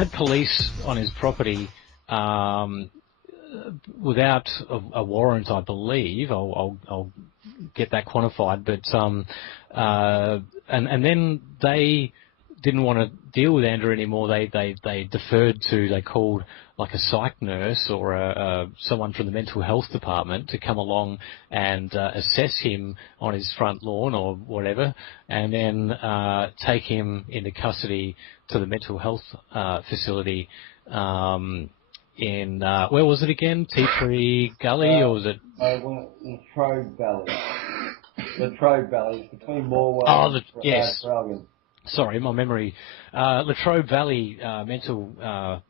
had police on his property without a warrant, I believe. I'll get that quantified, but and then they didn't want to deal with Andrew anymore. They deferred to, they called like a psych nurse or someone from the mental health department to come along and assess him on his front lawn or whatever, and then take him into custody to the mental health facility in where was it again? Tea Tree Gully, or was it? Latrobe Valley. Latrobe Valley. It's between Morwell and yes. Traralgon. Sorry, my memory. Latrobe Valley Mental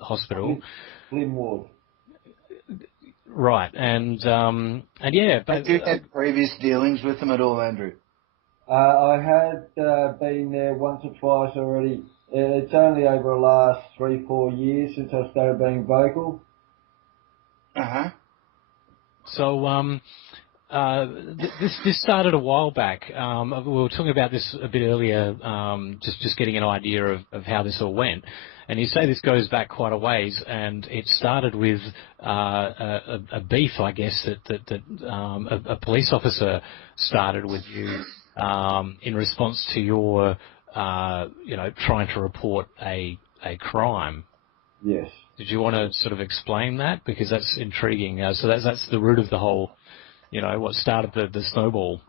Hospital. Glenwood. Right, and yeah. Have you had previous dealings with them at all, Andrew? I had been there once or twice already. It's only over the last 3-4 years since I started being vocal. So this started a while back. We were talking about this a bit earlier, just getting an idea of how this all went. And you say this goes back quite a ways, and it started with a beef, I guess, that a police officer started with you in response to your trying to report a crime. Yes. Did you want to sort of explain that? Because that's intriguing. So that's the root of the whole, what started the snowball.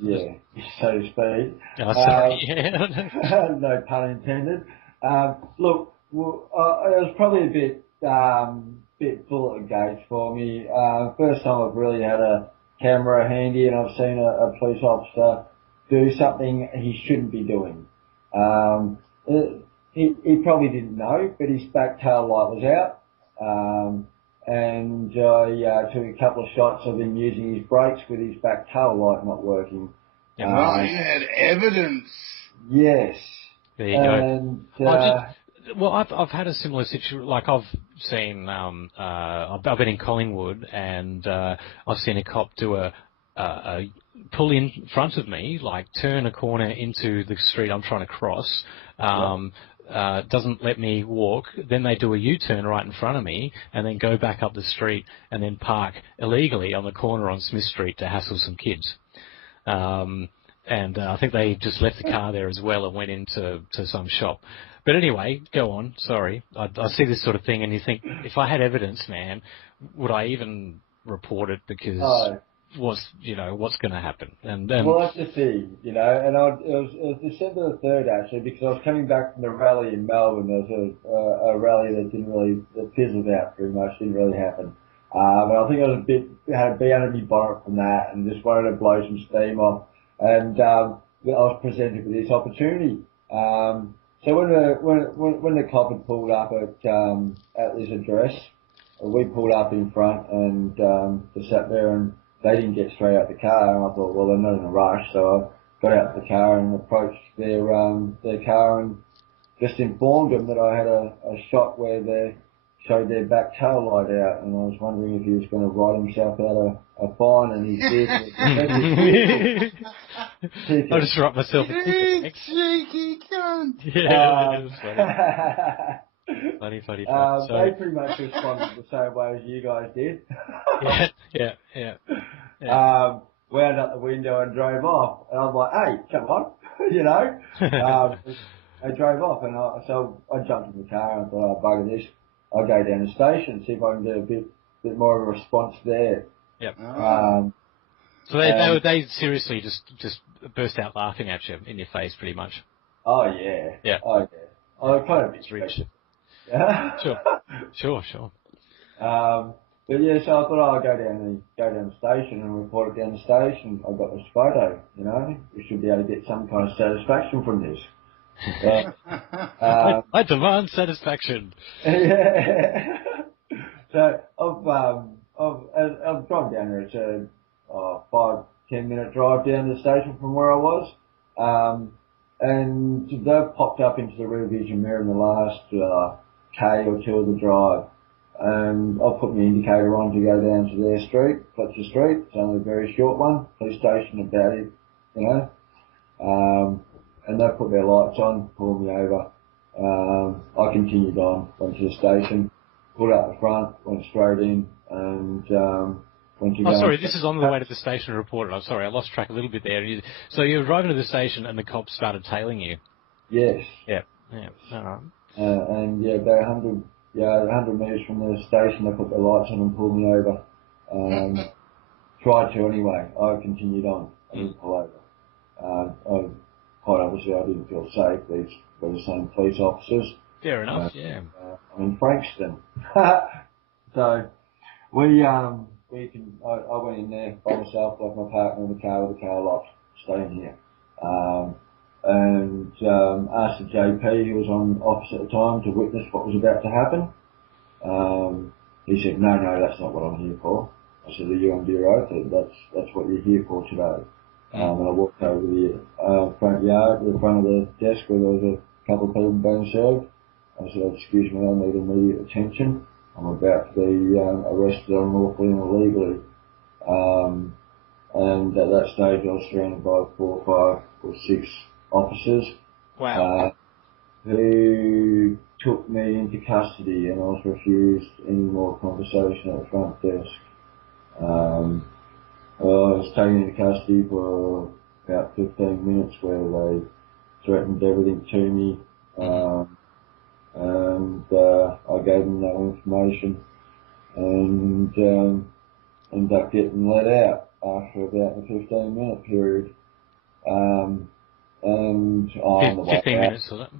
Yeah, so to speak. Oh, sorry. No pun intended. Look, well, it was probably a bit full at the gates for me. First time I've really had a camera handy and I've seen a police officer do something he shouldn't be doing. He probably didn't know, but his back tail light was out. And I took a couple of shots of him using his brakes with his back tail light not working. You had evidence. Yes. There you go. Well, I've had a similar situation. Like I've seen, I've been in Collingwood, and I've seen a cop do a pull in front of me, like turn a corner into the street I'm trying to cross. Doesn't let me walk. Then they do a U-turn right in front of me, and then go back up the street, and then park illegally on the corner on Smith Street to hassle some kids. And I think they just left the car there as well and went into some shop. But anyway, go on. Sorry, I see this sort of thing, and you think, if I had evidence, man, would I even report it? Because what's going to happen? And well, that's the thing, and it was December the 3rd actually, because I was coming back from the rally in Melbourne. There was a rally that fizzled out pretty much, didn't really happen. But I think I was had a bit under my bonnet from that, and just wanted to blow some steam off. And I was presented with this opportunity. So when the cop had pulled up at this address, we pulled up in front and just sat there, and they didn't get straight out the car. And I thought, well, they're not in a rush, so I got out the car and approached their car and just informed them that I had a shot where they showed their back tail light out, and I was wondering if he was going to write himself out a fine, and he did. I just wrote myself a ticket. Cheeky cunt. Yeah, funny. They pretty much responded the same way as you guys did. Yeah. Wound up the window and drove off, and I'm like, hey, come on, They drove off, and so I jumped in the car and I thought, oh, bugger this. I'll go down the station and see if I can get a bit more of a response there. Yep. So they seriously just burst out laughing at you in your face, pretty much. Oh yeah. Yeah. Oh yeah. I kind of expected. Sure. But yeah, so I thought I'd go down the station and report it down the station. I got this photo, we should be able to get some kind of satisfaction from this. I demand satisfaction. Yeah. So I've driven down there. It's a 5-10 minute drive down the station from where I was, and they've popped up into the rear vision mirror in the last K or 2 of the drive. And I've put my indicator on to go down to their street, Fletcher Street. It's only a very short one. Police station about it, And they've put their lights on, pulled me over. I continued on, went to the station, pulled out the front, went straight in, and went to go. Oh, sorry, this is on the way to the station and reported. I'm sorry, I lost track a little bit there. So you were driving to the station and the cops started tailing you? Yes. Yeah. All right. And yeah, about 100 metres from the station, they put the lights on and pulled me over. Tried to anyway. I continued on. I didn't pull over. Quite obviously, I didn't feel safe. These were the same police officers. Fair enough, yeah. I'm in Frankston. So, I went in there by myself, left my partner in the car with the car locked, staying here. And asked the JP, who was on office at the time, to witness what was about to happen. He said, no, that's not what I'm here for. I said, are you under your oath? That's what you're here for today. And I walked over to the front yard, the front of the desk where there was a couple of people being served. I said, excuse me, I need immediate attention. I'm about to be arrested unlawfully and illegally. And at that stage I was surrounded by 4, 5 or 6 officers. Wow. Who took me into custody, and I was refused any more conversation at the front desk. I was taken into custody for about 15 minutes where they threatened everything to me, and I gave them no information, and ended up getting let out after about the 15-minute period. And on the way 15 out, minutes, was it?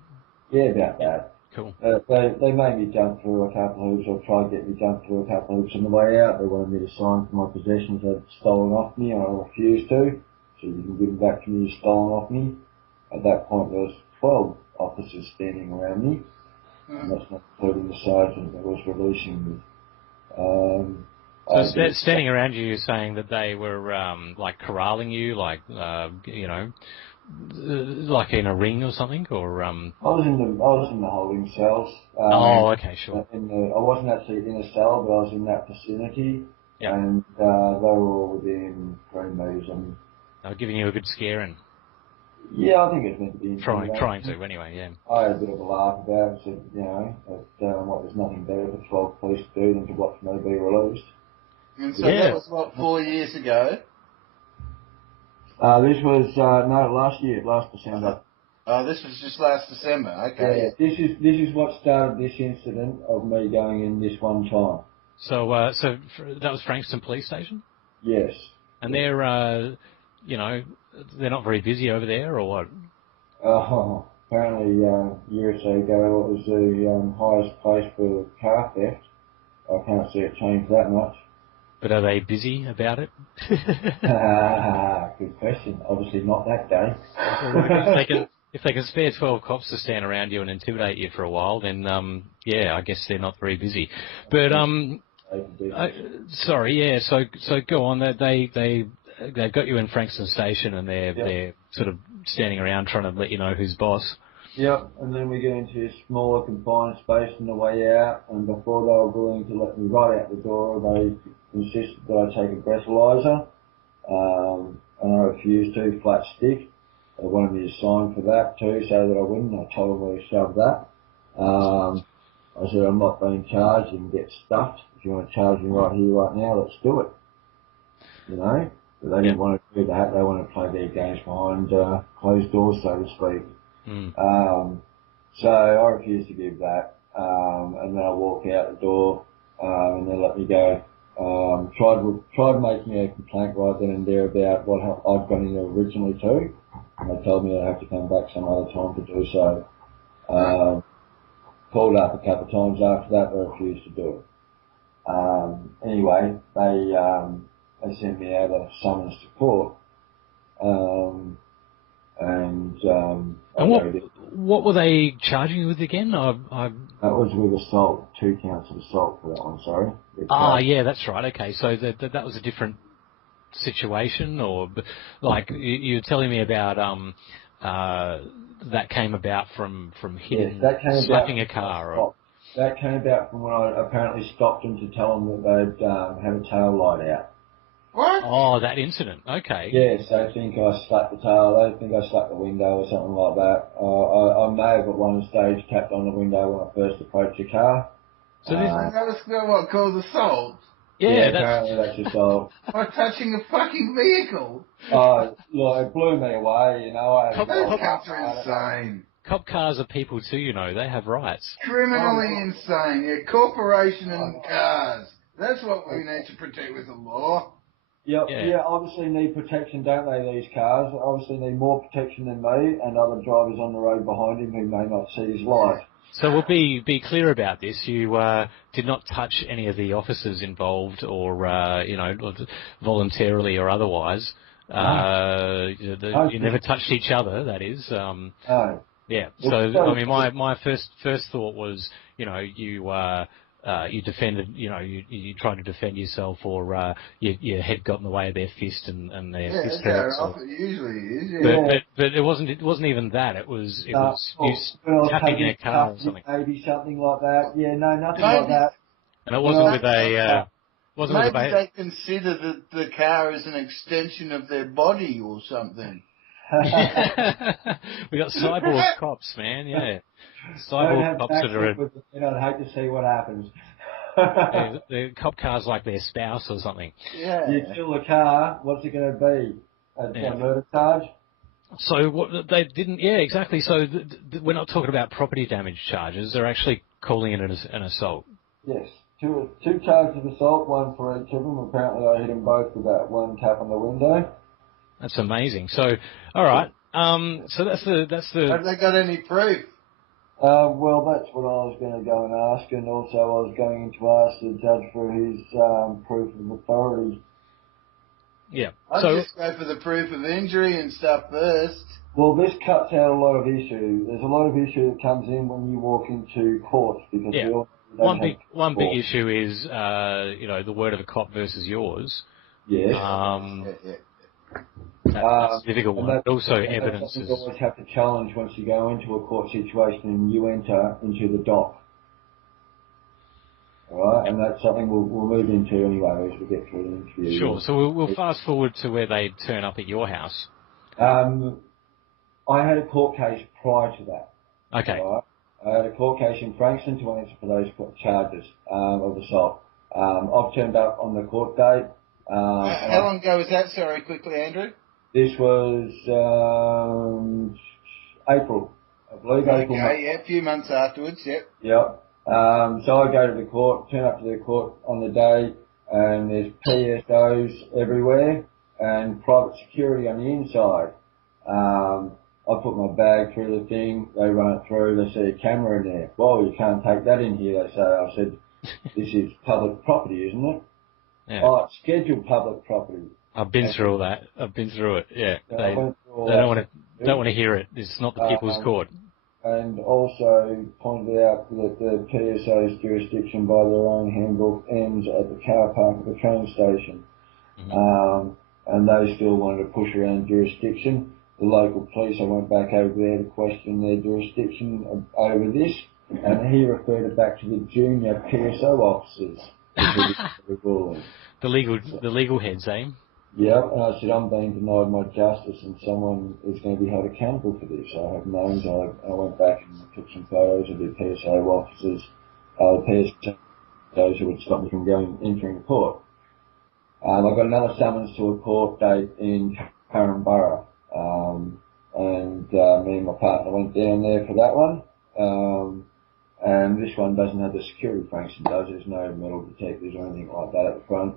yeah, about that. Cool. They made me jump through a couple of hoops, or tried to get me to jump through a couple of hoops on the way out. They wanted me to sign for my possessions they'd stolen off me, and I refused to. So you can give them back to me, you've stolen off me. At that point, there was 12 officers standing around me, and that's not including the sergeant that was releasing me. So standing around you, you're saying that they were like corralling you, like like in a ring or something, or I was in the holding cells. Oh, okay, sure. I wasn't actually in a cell, but I was in that vicinity. Yep. And they were all within 3 metres of me. They were giving you a good scaring. Yeah, I think it was meant to be. Trying to, anyway, yeah. I had a bit of a laugh about it, said, there's nothing better for 12 police to do than to watch me be released. And so that was, what, 4 years ago? This was, last December. Oh, this was just last December, okay. Yeah, this is what started this incident of me going in this one time. So, that was Frankston Police Station? Yes. And they're, they're not very busy over there, or what? Apparently, a year or so ago, it was the highest place for car theft. I can't see it change that much. But are they busy about it? Good question. Obviously not that day. If they can spare 12 cops to stand around you and intimidate you for a while, then I guess they're not very busy. But sorry, yeah. So go on. They've got you in Frankston Station, and they're sort of standing around trying to let you know who's boss. Yep, and then we get into a smaller confined space on the way out, and before they were willing to let me right out the door, they insisted that I take a breathalyzer, and I refused to, flat stick. They wanted me to sign for that too, so that I wouldn't. I told them where to shove that. I said, I'm not being charged, you can get stuffed. If you want to charge me right here, right now, let's do it. But they didn't want to do that. They wanted to play their games behind closed doors, so to speak. So I refused to give that, and then I walk out the door, and they let me go. Tried making a complaint right then and there about what I'd gone in originally too, and they told me I'd have to come back some other time to do so. Called up a couple of times after that, but refused to do it. Anyway, they sent me out a summons to court, what were they charging you with again? That was with assault, 2 counts of assault for that one, sorry. Yeah, that's right. Okay, so that was a different situation, or like you're telling me about that came about from hitting, slapping a car. That came about from when I apparently stopped them to tell them that they'd had a tail light out. What? Oh, that incident. Okay. Yes, they think I slapped the tail. They think I slapped the window or something like that. I may have at one stage tapped on the window when I first approached the car. So this, That was what caused assault. yeah, apparently that's assault. By touching a fucking vehicle. Look, it blew me away, you know. I had Those cops are insane. cop cars are people too, you know. They have rights. Criminally insane. Yeah, corporation and cars. That's what we need to protect with the law. Yeah, obviously need protection, don't they, these cars? Obviously need more protection than me and other drivers on the road behind him who may not see his light. So we'll be clear about this. You did not touch any of the officers involved, or voluntarily or otherwise. You never touched each other. That is. No. Yeah. So I mean, my first thought was, you defended, you tried to defend yourself, or your head got in the way of their fist and their fist hurts. It usually is. But it wasn't even that. It was you tapping their car or something. Maybe something like that. Yeah, no, nothing like that. And it wasn't with a. Maybe they consider that the car is an extension of their body or something. We got cyborg cops, man. Yeah, cyborg cops that are. I'd hate to see what happens. The cop car's like their spouse or something. Yeah. You kill the car. What's it going to be? A murder charge? So what they didn't? Yeah, exactly. So we're not talking about property damage charges. They're actually calling it an assault. Yes. Two charges of assault, one for each of them. Apparently I hit them both with that one tap on the window. That's amazing. So, all right. So that's the. Have they got any proof? Well, that's what I was going to go and ask, and also I was going to ask the judge for his proof of authority. Yeah. I'd just go for the proof of injury and stuff first. Well, this cuts out a lot of issue. There's a lot of issue that comes in when you walk into court because we all one big issue is the word of a cop versus yours. Yes. That's a difficult one. Also, evidence is. You always have to challenge once you go into a court situation and you enter into the dock. Alright, and that's something we'll move into anyway as we get through the interview. Sure, so we'll fast forward to where they turn up at your house. I had a court case prior to that. Okay. Right? I had a court case in Frankston to answer for those charges of assault. I've turned up on the court date. How long ago was that? Sorry, quickly, Andrew. This was April, I believe. April. Okay, yeah, a few months afterwards, yep. Yep. So I go to the court, turn up to the court on the day, and there's PSOs everywhere and private security on the inside. I put my bag through the thing, they run it through, they see a camera in there. Well, you can't take that in here, they say. I said, this is public property, isn't it? Yeah. Oh, it's scheduled public property. I've been through all that. I've been through it, yeah. They don't want to hear it. It's not the people's court. And also pointed out that the PSO's jurisdiction by their own handbook ends at the car park of the train station. Mm-hmm. And they still wanted to push around jurisdiction. The local police, I went back over there to question their jurisdiction over this, and he referred it back to the junior PSO officers. The legal heads, eh? Yeah, and I said, I'm being denied my justice and someone is going to be held accountable for this. I have names. I went back and took some photos of the PSO officers, the PSOs who would stop me from entering the court. I got another summons to a court date in Curran Borough. And me and my partner went down there for that one. And this one doesn't have the security Frankston does. There's no metal detectors or anything like that at the front.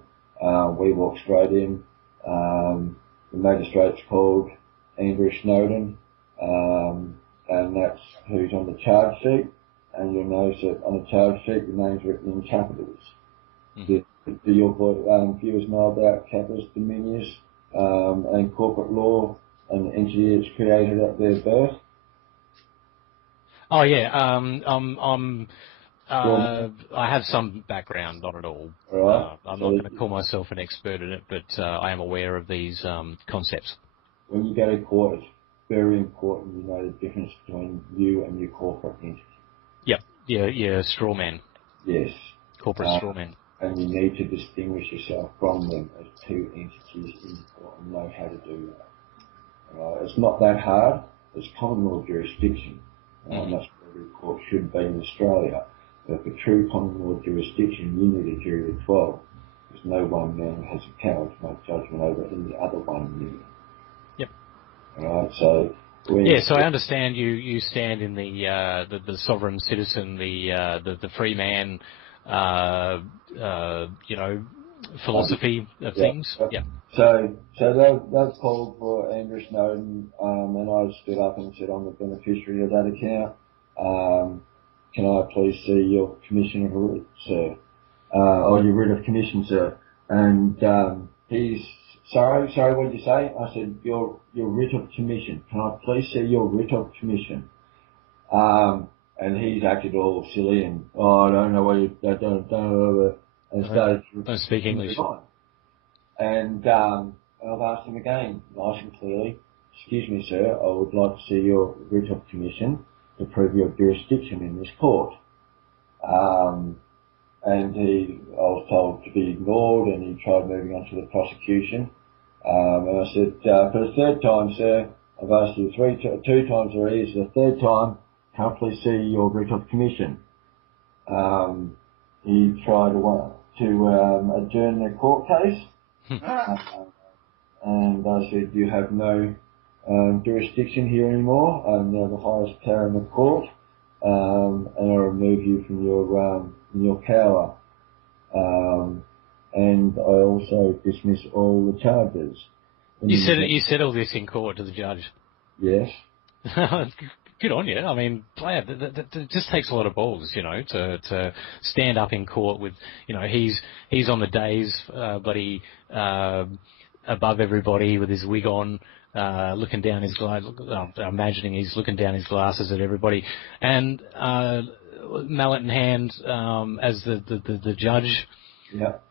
We walk straight in. The magistrate's called Andrew Snowden, and that's who's on the charge sheet. And you'll notice that on the charge sheet, the name's written in capitals. Mm-hmm. Do your viewers know about capitalist dominions and corporate law and the entity it's created at their birth? Oh yeah, I have some background, not at all. Right. I'm not going to call myself an expert in it, but I am aware of these concepts. When you go to court, it's very important you know the difference between you and your corporate entity. Yep, yeah, straw man. Yes. Corporate straw man. and you need to distinguish yourself from them as two entities in court and know how to do that. It's not that hard. It's common law jurisdiction, and that's what every court should be in Australia. But for true common law jurisdiction, you need a jury of 12, because no one man has the power to make judgment over any other 1 man. Yep. Alright, so... So I understand you stand in the sovereign citizen, the free man, philosophy of things. Yeah. So they've called for Andrew Snowden, and I stood up and said, I'm the beneficiary of that account. Can I please see your commission of writ, sir? Or your writ of commission, sir? And he's sorry, what did you say? I said, your writ of commission. Can I please see your writ of commission? And he's acted all silly and, I don't know what you, and started to don't speak English. And I've asked him again, nice and clearly, excuse me, sir, I would like to see your writ of commission to prove your jurisdiction in this court. And I was told to be ignored, and he tried moving on to the prosecution. And I said, for the third time, sir, I've asked you two times already, it's the third time, can I please see your writ of commission? He tried to adjourn the court case, and I said, you have no jurisdiction here anymore, I'm now the highest power in the court, and I remove you from your power. And I also dismiss all the charges. You said all this in court to the judge? Yes. Good on you. I mean, player, that just takes a lot of balls, to stand up in court with, he's on the days, bloody, above everybody with his wig on, looking down his imagining he's looking down his glasses at everybody, and mallet in hand as the judge,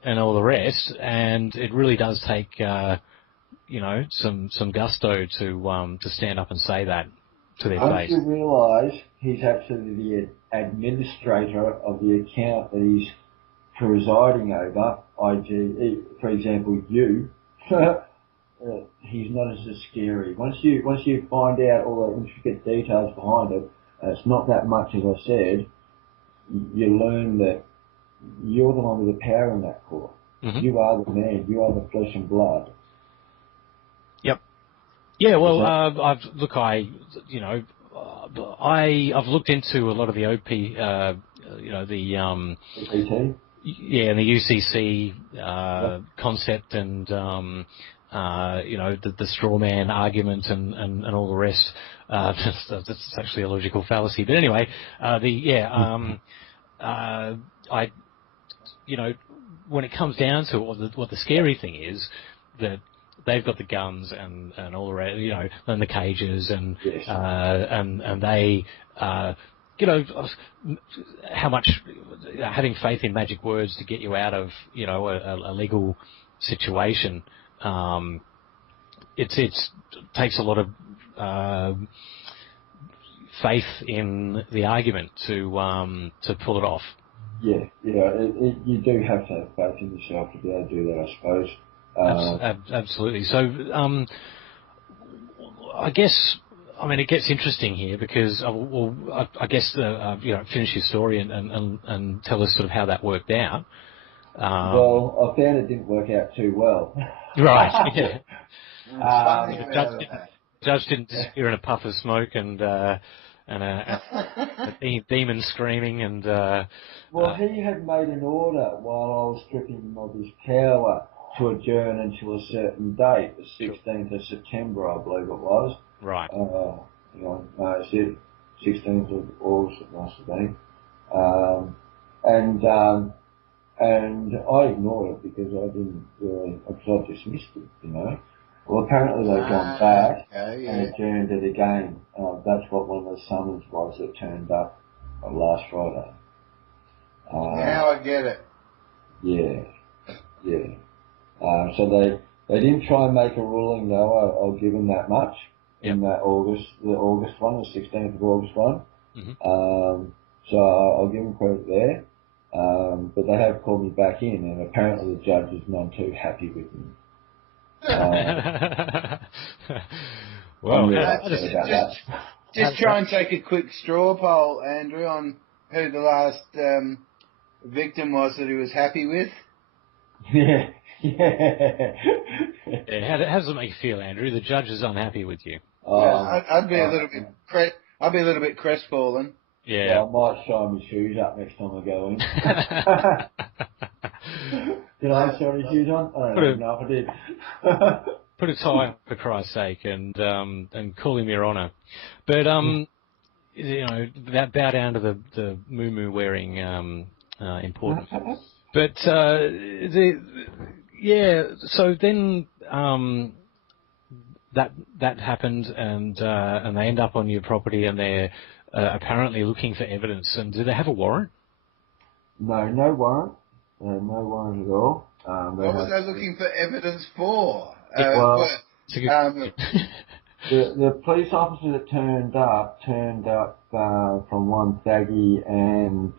and all the rest. And it really does take some gusto to stand up and say that to their face. Don't you realise he's actually the administrator of the account that he's presiding over, i.e., for example, you. He's not as scary. Once you find out all the intricate details behind it, it's not that much, as I said, you learn that you're the one with the power in that court. Mm-hmm. You are the man. You are the flesh and blood. Yep. Yeah. Well, I've looked into a lot of the OP, the OPT? Yeah, and the UCC concept, and the straw man argument and all the rest. That's actually a logical fallacy. But anyway, when it comes down to it, what the scary thing is, that they've got the guns and all the rest, and the cages, and yes. And they, how much having faith in magic words to get you out of, a legal situation. It takes a lot of faith in the argument to pull it off. Yeah, you do have to have faith in yourself to be able to do that, I suppose. Absolutely. So, I guess, it gets interesting here because, I guess, finish your story and tell us sort of how that worked out. Well, I found it didn't work out too well. Right. Yeah. The judge didn't disappear in a puff of smoke and a demon screaming and. Well, he had made an order while I was stripping him of his power to adjourn until a certain date, the 16th of September, I believe it was. Right. No, it's it, 16th of August it must have been. And I ignored it because I didn't really, because I dismissed it, Well, apparently they've gone back and adjourned it again. That's what one of the summons was that turned up last Friday. Now I get it. Yeah. So they didn't try and make a ruling though. I'll give them that much. Yep. In that the August one, the 16th of August one. Mm-hmm. So I'll give them credit there. but they have called me back in, and apparently the judge is none too happy with me. Well, I'm really upset about that. Just try and take a quick straw poll, Andrew, on who the last victim was that he was happy with. Yeah. How does it make you feel, Andrew? The judge is unhappy with you. I'd be a little bit crestfallen. Yeah. Well, I might shine my shoes up next time I go in. Did I have shiny shoes on? I don't know if I did. Put a tie, for Christ's sake, and call him your honour. But bow down to the moo wearing important. But so then that happened, and they end up on your property, and they're apparently looking for evidence. And do they have a warrant? No warrant. No warrant at all. What was they looking for evidence for? The police officer that turned up from one Thaggy and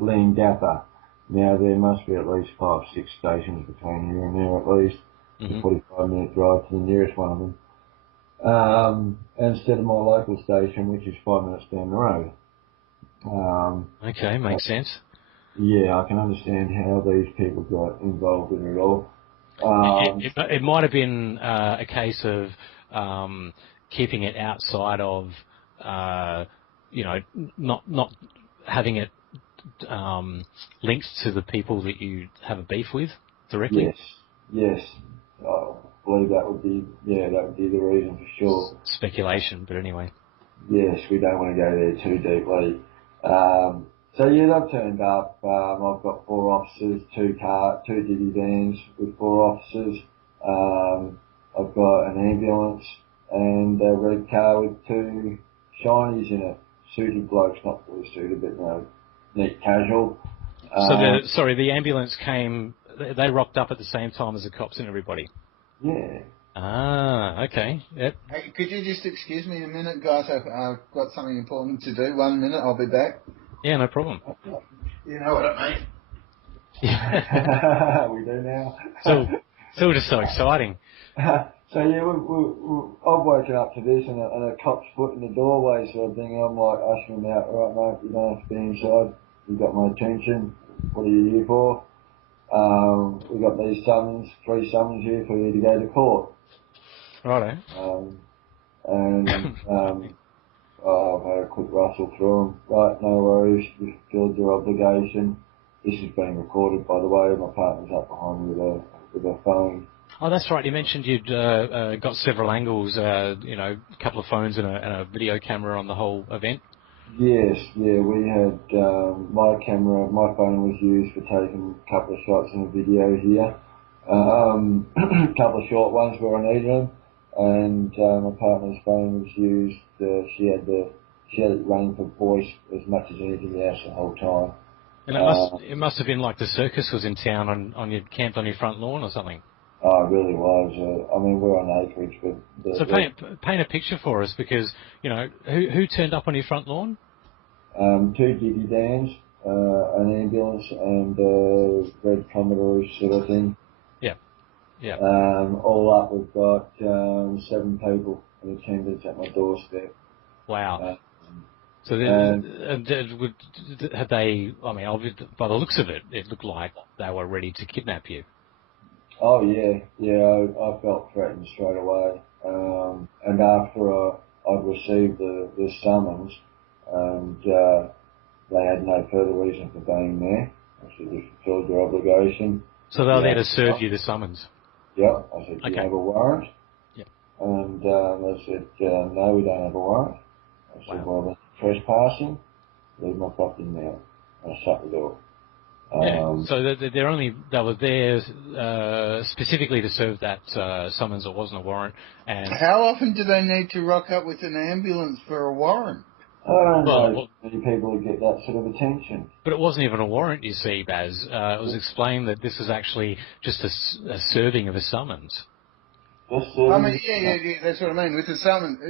Lean Gapper. Now there must be at least 5-6 stations between here and there at least. Mm-hmm. A 45-minute drive to the nearest one of them. Instead of my local station, which is 5 minutes down the road. Okay, makes sense. Yeah, I can understand how these people got involved in it all. It might have been a case of keeping it outside of, not having it linked to the people that you have a beef with directly. Yes. I believe that would be the reason for sure. Speculation, but anyway. Yes, we don't want to go there too deeply. So yeah, they've turned up. I've got 4 officers, 2 divvy vans with 4 officers. I've got an ambulance and a red car with 2 shinies in it. Suited blokes, not fully suited, but neat casual. The ambulance came. They rocked up at the same time as the cops and everybody. Yeah. Ah, okay. Yep. Hey, could you just excuse me a minute, guys? I've got something important to do. 1 minute, I'll be back. Yeah, no problem. You know what I mean? Yeah. We do now. It's all just so exciting. So yeah, I've woken up to this and a cop's foot in the doorway sort of thing. I'm like ushering him out. Right, mate, you don't have to be inside. You've got my attention. What are you here for? We've got these 3 summons here for you to go to court. Righto. I've had a quick rustle through them. Right, no worries. You've fulfilled your obligation. This is being recorded, by the way. My partner's up behind me with her phone. Oh, that's right. You mentioned you'd got several angles, a couple of phones and a video camera on the whole event. Yes, yeah, we had my phone was used for taking a couple of shots in a video here. A couple of short ones where I needed them, and my partner's phone was used. She had it running for voice as much as anything else the whole time. And it must have been like the circus was in town camped on your front lawn or something. Oh, it really was. I mean, we're on acreage, but... So paint a picture for us, because, who turned up on your front lawn? 2 divvy vans, an ambulance, and a red Commodore sort of thing. Yeah. All up, we've got 7 people in attendance at my doorstep. Wow. So had they? I mean, by the looks of it, it looked like they were ready to kidnap you. Oh yeah. I felt threatened straight away. And after I'd received the summons, and they had no further reason for being there. I said, you fulfilled your obligation. So they were there to serve you the summons. Yep. I said, do you have a warrant? Yep. And they said, no, we don't have a warrant. I said, well, then trespassing, leave my property now. And I shut the door. So they were there specifically to serve that summons. It wasn't a warrant. And how often do they need to rock up with an ambulance for a warrant? I don't know many people who get that sort of attention. But it wasn't even a warrant, you see, Baz. It was explained that this is actually just a serving of a summons. I mean, yeah, that's what I mean. With the summons,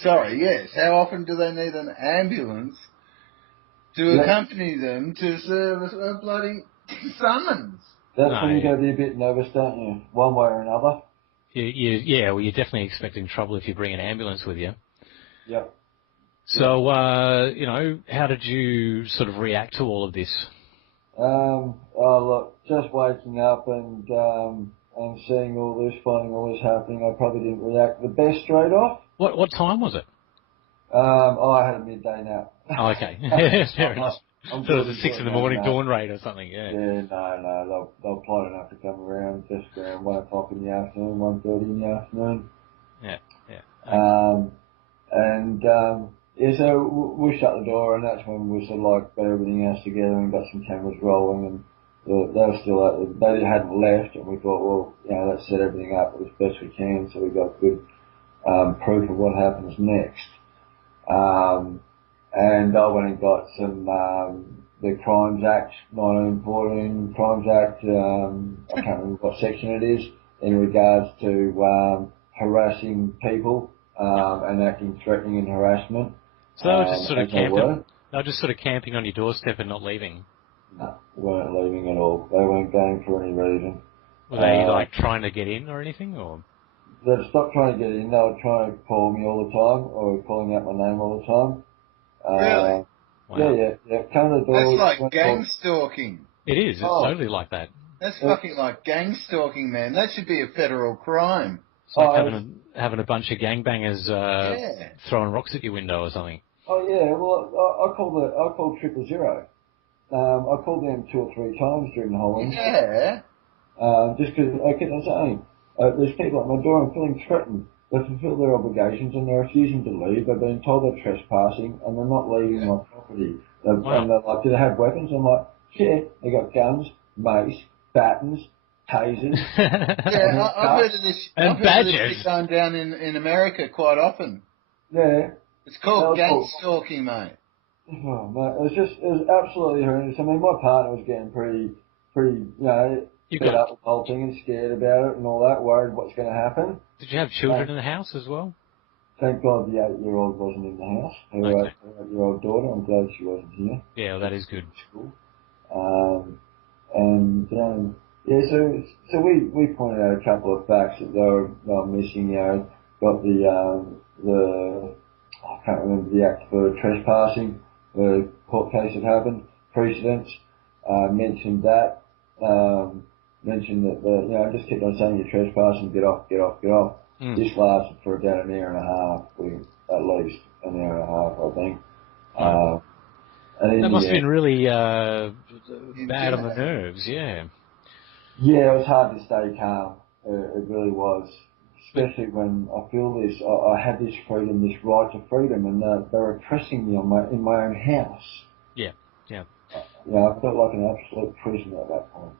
sorry, yes. How often do they need an ambulance to accompany them to serve a bloody summons. That's when you got to be a bit nervous, don't you? One way or another. Yeah, well, you're definitely expecting trouble if you bring an ambulance with you. Yep. So, how did you sort of react to all of this? Look, just waking up and seeing all this, finding all this happening, I probably didn't react the best straight off. What time was it? I had a midday nap. Oh, okay. Fair enough. So it was a 6 in the morning dawn raid or something, yeah. Yeah, no, they'll polite enough to come around just around 1 o'clock in the afternoon, 1:30 in the afternoon. Yeah. Okay. So we shut the door, and that's when we sort of like got everything else together and got some cameras rolling, and they were still out there. They hadn't left, and we thought, well, let's set everything up as best we can, so we got good proof of what happens next. And I went and got some the Crimes Act, 1914 Crimes Act. I can't remember what section it is in regards to harassing people and acting threatening and harassment. So they were just sort of camping. They were just sort of camping on your doorstep and not leaving. No, they weren't leaving at all. They weren't going for any reason. Were they like trying to get in or anything, or? They'd stopped trying to get in. They were trying to call me all the time, or calling out my name all the time. Really? Wow. Yeah. Come to the door. That's like gang stalking. It is. It's totally like that. That's fucking like gang stalking, man. That should be a federal crime. It's like having a bunch of gangbangers throwing rocks at your window or something. Oh yeah. Well, I called 000. I called them 2 or 3 times during the whole incident. Yeah. Just because I kept on saying, there's people at my door. I'm feeling threatened. They fulfil their obligations and they're refusing to leave. They've been told they're trespassing and they're not leaving my property. And they're like, do they have weapons? I'm like, yeah, they got guns, mace, batons, tasers. I've heard of this. And badges. Going down in America quite often. Yeah. It's called gang stalking, mate. Oh, mate, it was absolutely horrendous. I mean, my partner was getting pretty, fed up with the whole thing and scared about it and all that, worried what's going to happen. Did you have children in the house as well? Thank God the 8-year-old wasn't in the house. Her 8-year-old daughter, I'm glad she wasn't here. Yeah, well, that is good. So we pointed out a couple of facts that they were missing. Got I can't remember the act for trespassing, the court case that happened, precedents. Mentioned that. Mentioned that I just kept on saying you're trespassing, get off. This lasted for about an hour and a half, at least an hour and a half, I think. And that must have been really bad on the nerves, yeah. Yeah, it was hard to stay calm. It really was, especially when I feel this. I had this freedom, this right to freedom, and they were oppressing me in my own house. Yeah. I felt like an absolute prisoner at that point.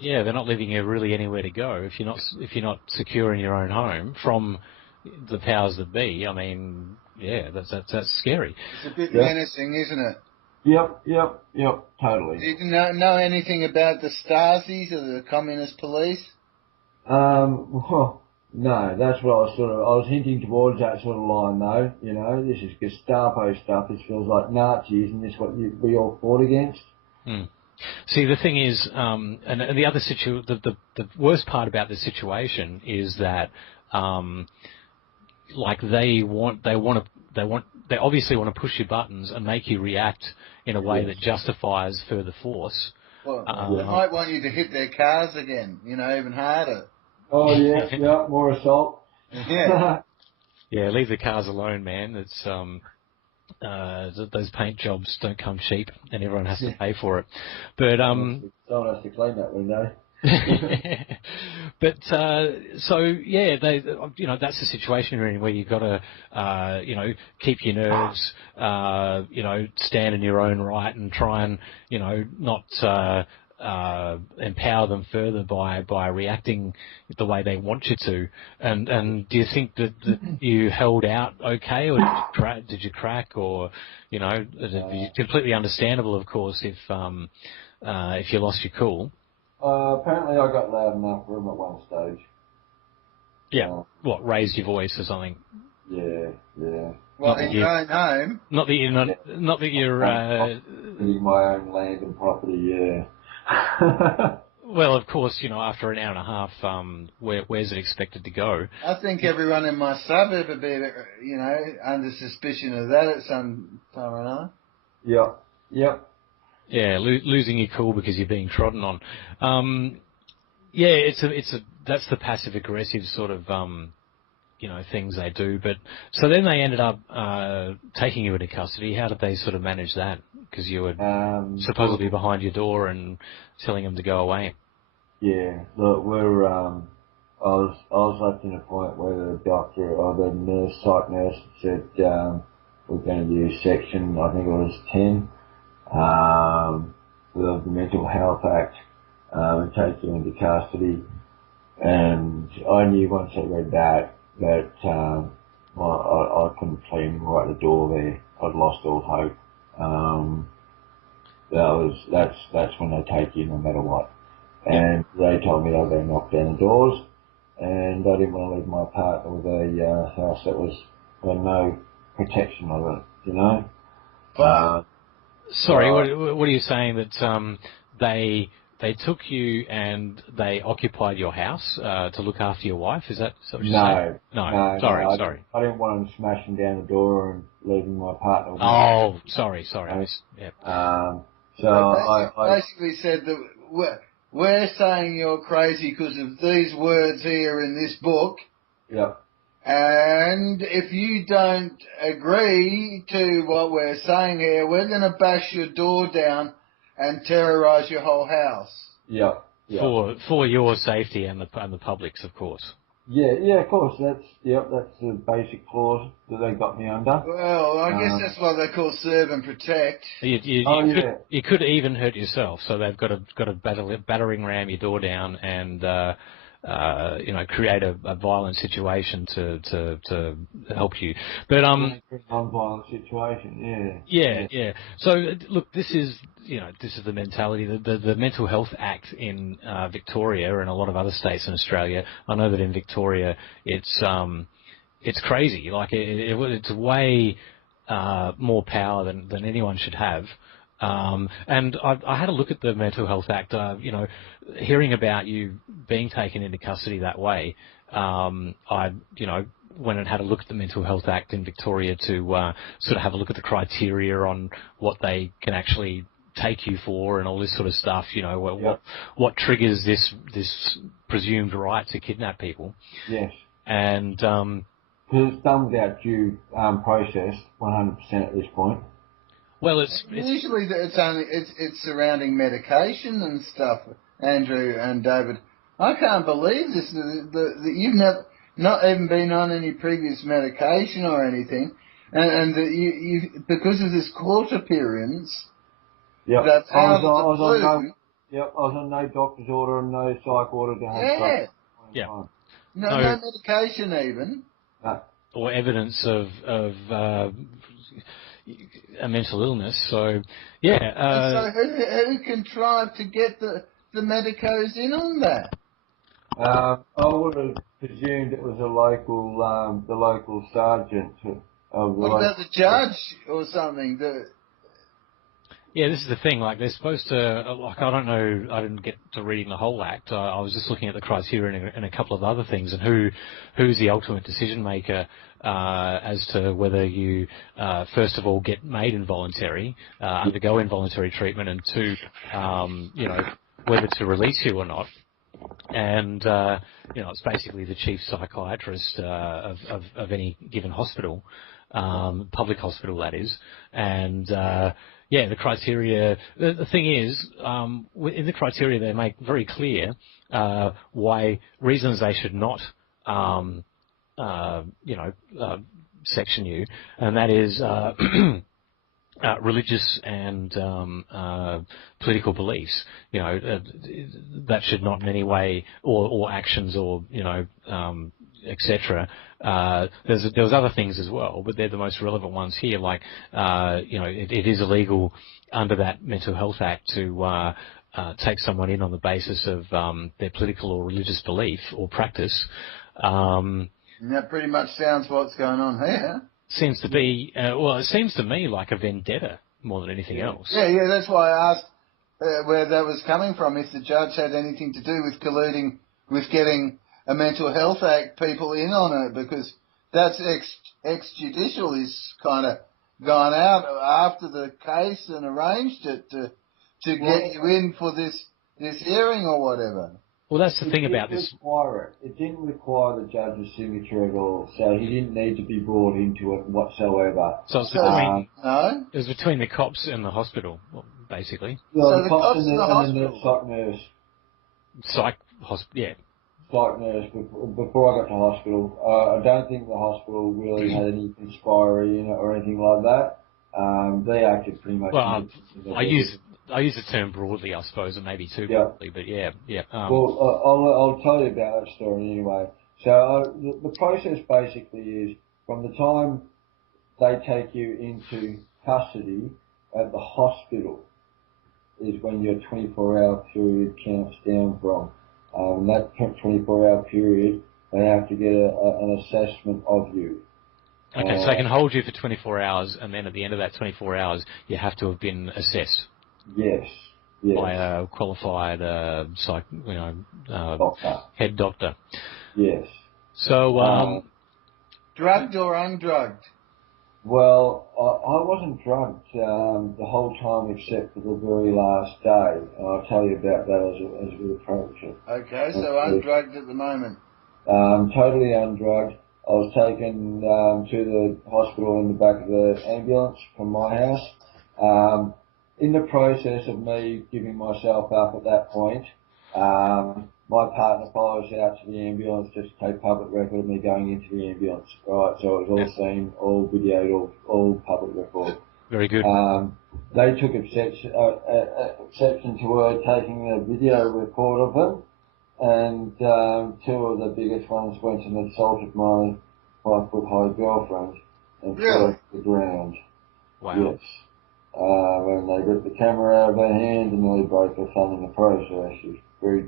They're not leaving you really anywhere to go if you're not secure in your own home from the powers that be. I mean, yeah, that's scary. It's a bit menacing, isn't it? Yep, totally. Did you know anything about the Stasi's or the communist police? Well, no, that's what I was hinting towards that sort of line though. This is Gestapo stuff. This feels like Nazis, and this is what we all fought against. See, the thing is, and the other the worst part about this situation is that, they obviously want to push your buttons and make you react in a way that justifies further force. Well, they might want you to hit their cars again, even harder. Oh yeah, more assault. Yeah. Yeah, leave the cars alone, man. It's those paint jobs don't come cheap, and everyone has to pay for it. But someone has to clean that window. But they that's the situation you're in, where you've got to keep your nerves, stand in your own right and try and not empower them further by reacting the way they want you to. And do you think that you held out okay, or did you crack, or it's completely understandable, of course, if you lost your cool. Apparently I got loud enough for him at one stage. Yeah. Raised your voice or something? Yeah. Well, in your own home. Not that you're not. Yeah. Not that you're. My own land and property. Yeah. Well, of course, after an hour and a half, where's it expected to go? I think everyone in my suburb would be, under suspicion of that at some time or another. Yep. Yeah, losing your cool because you're being trodden on. Yeah, that's the passive aggressive sort of things they do. But so then they ended up taking you into custody. How did they sort of manage that? Because you were supposedly behind your door and telling them to go away. Yeah, look, I was up to the point where the doctor or the psych nurse said, we're going to use section, I think it was 10, of the Mental Health Act, and take you into custody. And I knew once I read that, I couldn't clean right at the door there. I'd lost all hope. That's when they take you no matter what. And they told me they were going to knock down the doors, and I didn't want to leave my partner with a house that was no protection of it, Sorry, what are you saying? That they took you and they occupied your house to look after your wife? Is that what you're saying? No. Sorry. I didn't want them smashing down the door and leaving my partner with me. Oh, sorry. So I I basically said that we're saying you're crazy because of these words here in this book. Yep. And if you don't agree to what we're saying here, we're going to bash your door down and terrorise your whole house. Yep. For your safety and the public's, of course. Yeah, of course. That's the basic clause that they got me under. Well, I guess that's what they call serve and protect. You could even hurt yourself. So they've got to battering ram your door down and create a violent situation to help you. But non-violent situation. Yeah. So look, this is the mentality. The Mental Health Act in Victoria and a lot of other states in Australia. I know that in Victoria it's crazy. Like it's way more power than anyone should have. And I had a look at the Mental Health Act. Hearing about you being taken into custody that way, I went and had a look at the Mental Health Act in Victoria to sort of have a look at the criteria on what they can actually take you for and all this sort of stuff. What triggers this presumed right to kidnap people? Yes. And because it's done without due process, 100% at this point. Well, usually it's surrounding medication and stuff, Andrew and David. I can't believe this that you've not even been on any previous medication or anything, and that you because of this court appearance. Yep. That's I was on no doctor's order and no psych order to have drugs. Yeah. No medication even. No. Or evidence of a mental illness. So yeah. So who contrived to get the medicos in on that? I would have presumed it was the local sergeant. What about the judge or something? Yeah, this is the thing. Like, they're supposed to. I don't know. I didn't get to reading the whole act. I was just looking at the criteria and a couple of other things, and who's the ultimate decision maker as to whether you first of all get made involuntary, undergo involuntary treatment, and two, whether to release you or not. And it's basically the chief psychiatrist of any given hospital, public hospital that is, and. The criteria. The thing is, in the criteria, they make very clear why reasons they should not, section you, and that is religious and political beliefs. That should not in any way, or actions, or etc. There was other things as well, but they're the most relevant ones here. Like, it is illegal under that Mental Health Act to take someone in on the basis of their political or religious belief or practice. And that pretty much sounds what's going on here. seems to be, it seems to me like a vendetta more than anything else. Yeah, that's why I asked where that was coming from, if the judge had anything to do with colluding with getting a Mental Health Act people in on it, because that's extrajudicial. He's kind of gone out after the case and arranged it to get you in for this hearing or whatever. Well, that's the thing about this. It didn't require the judge's signature at all, so he didn't need to be brought into it whatsoever. So it was between the cops and the hospital, basically. Well, so the cops and the psych nurse. Psych nurse before I got to hospital. I don't think the hospital really had any conspiry in it or anything like that. They acted pretty much. Well, I use the term broadly, I suppose, and maybe too broadly, but yeah. Well, I'll tell you about that story anyway. So the process basically is from the time they take you into custody at the hospital is when your 24-hour period counts down from. That 24-hour period, they have to get an assessment of you. Okay, so they can hold you for 24 hours, and then at the end of that 24 hours, you have to have been assessed. Yes. By a qualified doctor. Head doctor. Yes. So, drugged or undrugged? Well, I wasn't drugged the whole time except for the very last day, and I'll tell you about that as we approach it. Okay, so undrugged at the moment. Totally undrugged. I was taken to the hospital in the back of the ambulance from my house. In the process of me giving myself up at that point, my partner follows out to the ambulance just to take public record of me going into the ambulance. Right, so it was all seen, all videoed, all public record. Very good. They took exception to her taking a video record of them, and two of the biggest ones went and assaulted my 5-foot-high girlfriend and threw her to the ground. Wow. Yes. When they ripped the camera out of her hand and nearly broke her thumb in the process. She was very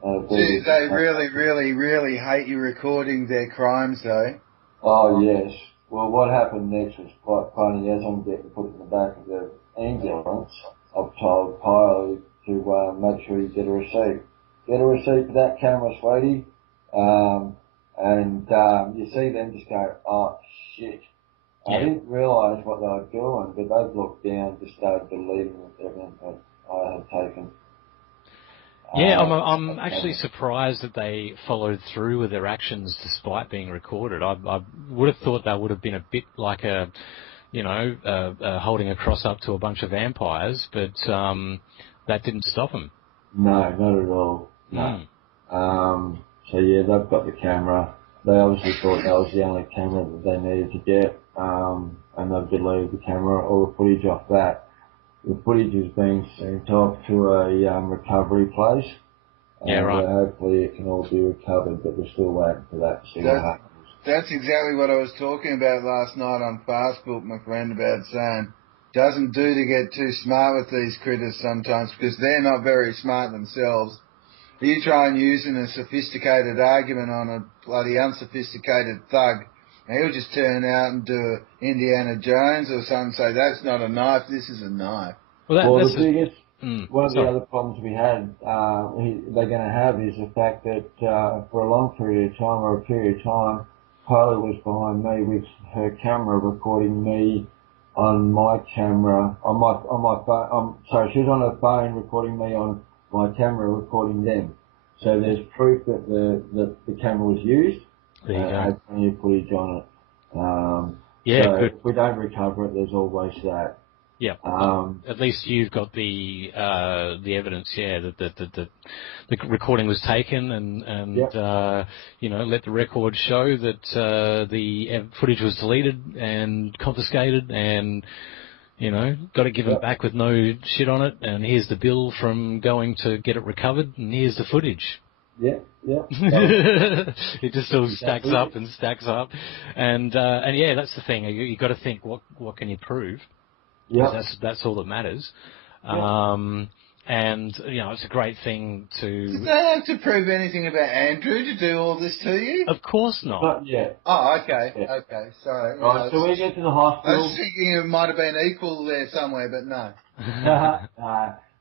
they really, really, really hate you recording their crimes, though. Oh, yes. Well, what happened next was quite funny. As I'm getting put in the back of the ambulance, I've told Piley to make sure you get a receipt. Get a receipt for that camera, sweetie. You see them just go, oh, shit. Yeah. I didn't realise what they were doing, but they've looked down, just started deleting everything that I had taken. Yeah, I'm actually surprised that they followed through with their actions despite being recorded. I would have thought that would have been a bit like holding a cross up to a bunch of vampires, but that didn't stop them. No, not at all. No. So yeah, they've got the camera. They obviously thought that was the only camera that they needed to get, and they've deleted the camera, all the footage off that. The footage is being sent off to a recovery place. Yeah, right. Hopefully it can all be recovered, but we're still waiting for that to see what happens. That's exactly what I was talking about last night on Facebook, my friend, about saying doesn't do to get too smart with these critters sometimes, because they're not very smart themselves. You try and using a sophisticated argument on a bloody unsophisticated thug, and he'll just turn out and do Indiana Jones or something, say, that's not a knife, this is a knife. Well, the biggest, one of the other problems we had, they're going to have is the fact that for a long period of time, or a period of time, Kylie was behind me with her camera recording me on my camera, on my phone, she was on her phone recording me on my camera recording them. So there's proof that the camera was used. There you go. Had plenty of footage on it. So if we don't recover it, there's always that. Yeah. At least you've got the evidence, that the recording was taken, and let the record show that the footage was deleted and confiscated, and got to give it back with no shit on it, and here's the bill from going to get it recovered, and here's the footage. Yeah. It just all stacks up, and that's the thing. You got to think, what can you prove? Yeah. That's all that matters. And, it's a great thing to... Did they have to prove anything about Andrew to do all this to you? Of course not. Not yet. Oh, okay. Yeah. Okay, sorry. Right, so we get to the hospital. I was thinking it might have been equal there somewhere, but no.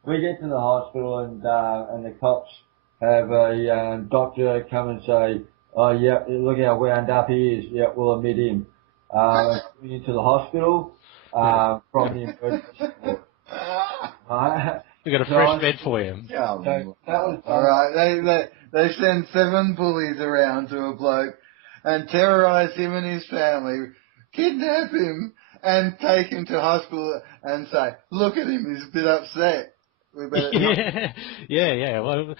We get to the hospital and the cops have a doctor come and say, oh, yeah, look how wound up he is. Yeah, we'll admit him. Into the hospital from the emergency ward. We've got a fresh bed for you. Oh, So that was all right. They send 7 bullies around to a bloke and terrorise him and his family, kidnap him and take him to hospital and say, look at him, he's a bit upset. Yeah. Well,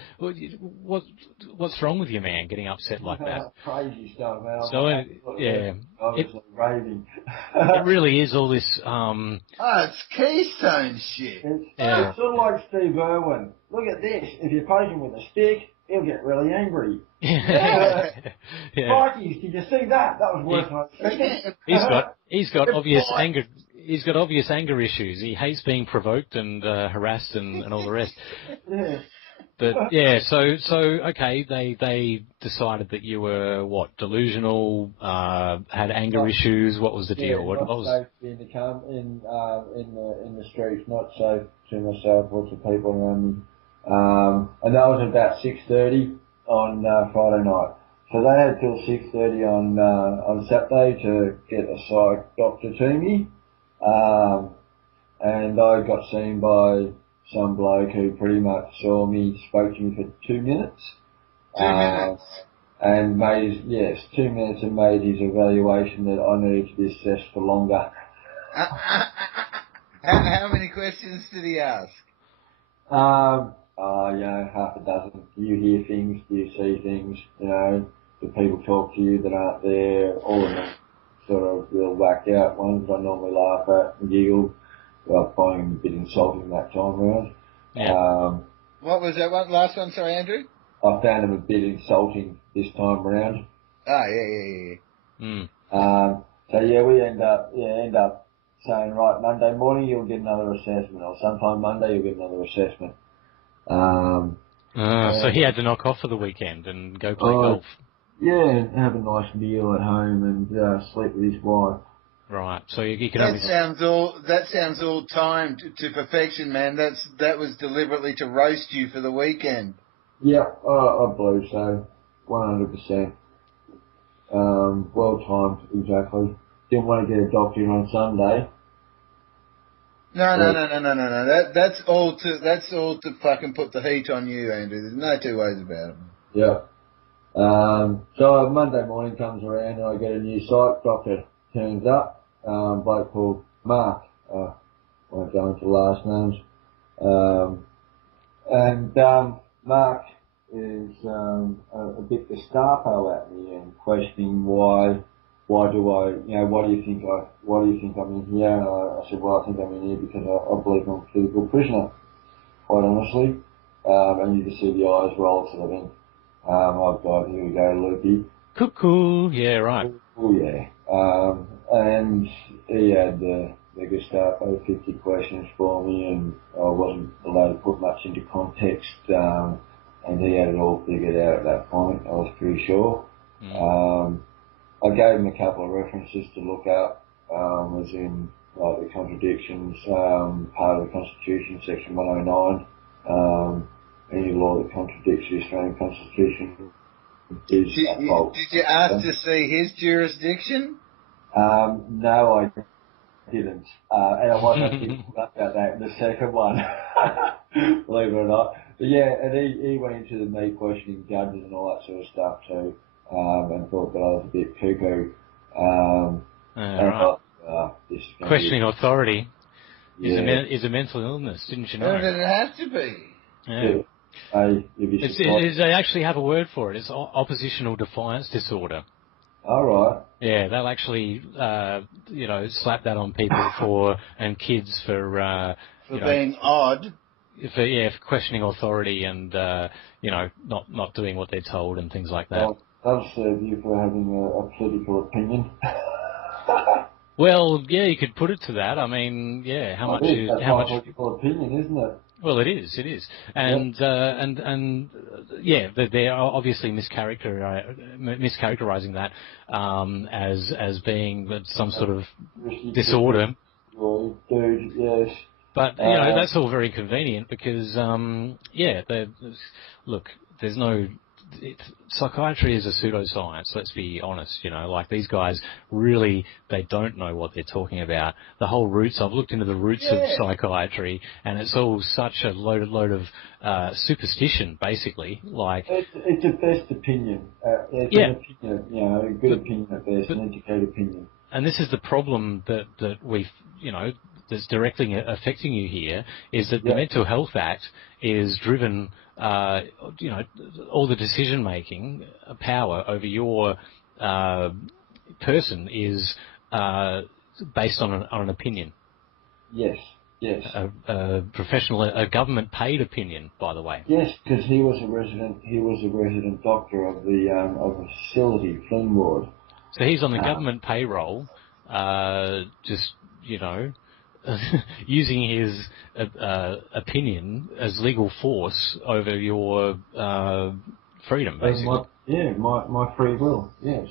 what's wrong with you, man? Getting upset like that? Crazy stuff, man. So yeah, raving. It really is all this. It's Keystone shit. It's sort of like Steve Irwin. Look at this. If you poke him with a stick, he'll get really angry. Crikey, did you see that? That was worse than I expected. He's got obvious anger. He's got obvious anger issues. He hates being provoked and harassed and all the rest. Yeah. But yeah, so okay, they decided that you were delusional, had anger issues. What was the deal? What was safe in the streets, not safe to myself or to people around me. And that was about 6:30 on Friday night. So they had till 6:30 on Saturday to get a psych doctor to me. And I got seen by some bloke who pretty much saw me, spoke to me for 2 minutes. 2 minutes? And 2 minutes, and made his evaluation that I needed to be assessed for longer. How many questions did he ask? Half a dozen. Do you hear things? Do you see things? Do people talk to you that aren't there? All of them sort of real whacked out ones that I normally laugh at and giggle. I find them a bit insulting that time round. Yeah. What was that one? Last one, sorry, Andrew? I found them a bit insulting this time round. Oh, yeah. Mm. So we end up saying, right, Monday morning you'll get another assessment, or sometime Monday you'll get another assessment. So he had to knock off for the weekend and go play golf. Yeah, and have a nice meal at home and sleep with his wife. Right. So you can. That sounds all timed to perfection, man. That was deliberately to roast you for the weekend. Yeah, I believe so. 100%. Well timed, exactly. Didn't want to get a doctor in on Sunday. No. That's all to fucking put the heat on you, Andrew. There's no two ways about it. Yeah. So Monday morning comes around and I get a new psych doctor turns up. Bloke called Mark. Won't go into last names. Mark is a bit Gestapo at me and questioning why do I, what do you think I'm in here? And I said, well, I think I'm in here because I believe I'm a political prisoner, quite honestly. And you can see the eyes roll sort of thing. Oh God, here we go, Loopy. Cuckoo, yeah, right. Oh yeah. And he had the Gestapo 50 questions for me, and I wasn't allowed to put much into context. And he had it all figured out at that point, I was pretty sure. I gave him a couple of references to look up, as in like the contradictions, part of the Constitution, Section 109. Any law that contradicts the Australian Constitution is false. Did you ask to see his jurisdiction? No, I didn't. And I wasn't actually about that in the second one, believe it or not. But yeah, and he went into me questioning judges and all that sort of stuff too, and thought that I was a bit cuckoo. Questioning authority is a mental illness, didn't you know? It has to be. Yeah. They actually have a word for it. It's oppositional defiance disorder. All right. Yeah, they'll actually, slap that on people and kids for being odd. For questioning authority and, not doing what they're told and things like that. I'll serve you for having a political opinion. Well, yeah, you could put it to that. I mean, yeah, how much political opinion, isn't it? Well, it is, and yeah, they're obviously mischaracterizing that as being some sort of disorder. Dude, yes. But that's all very convenient because yeah, look, there's no. Psychiatry is a pseudoscience. Let's be honest. Like these guys really, they don't know what they're talking about. The whole roots. I've looked into the roots of psychiatry, and it's all such a load of superstition, basically. Like it's a best opinion. It's an opinion, a good opinion at best, an educated opinion. And this is the problem that we, that's directly affecting you here, is that the Mental Health Act is driven, all the decision-making power over your person is based on an opinion. Yes. A professional, a government-paid opinion, by the way. Yes, because he was a resident doctor of the facility, Flynn Ward. So he's on the government payroll, using his opinion as legal force over your freedom, basically. My free will. Yes,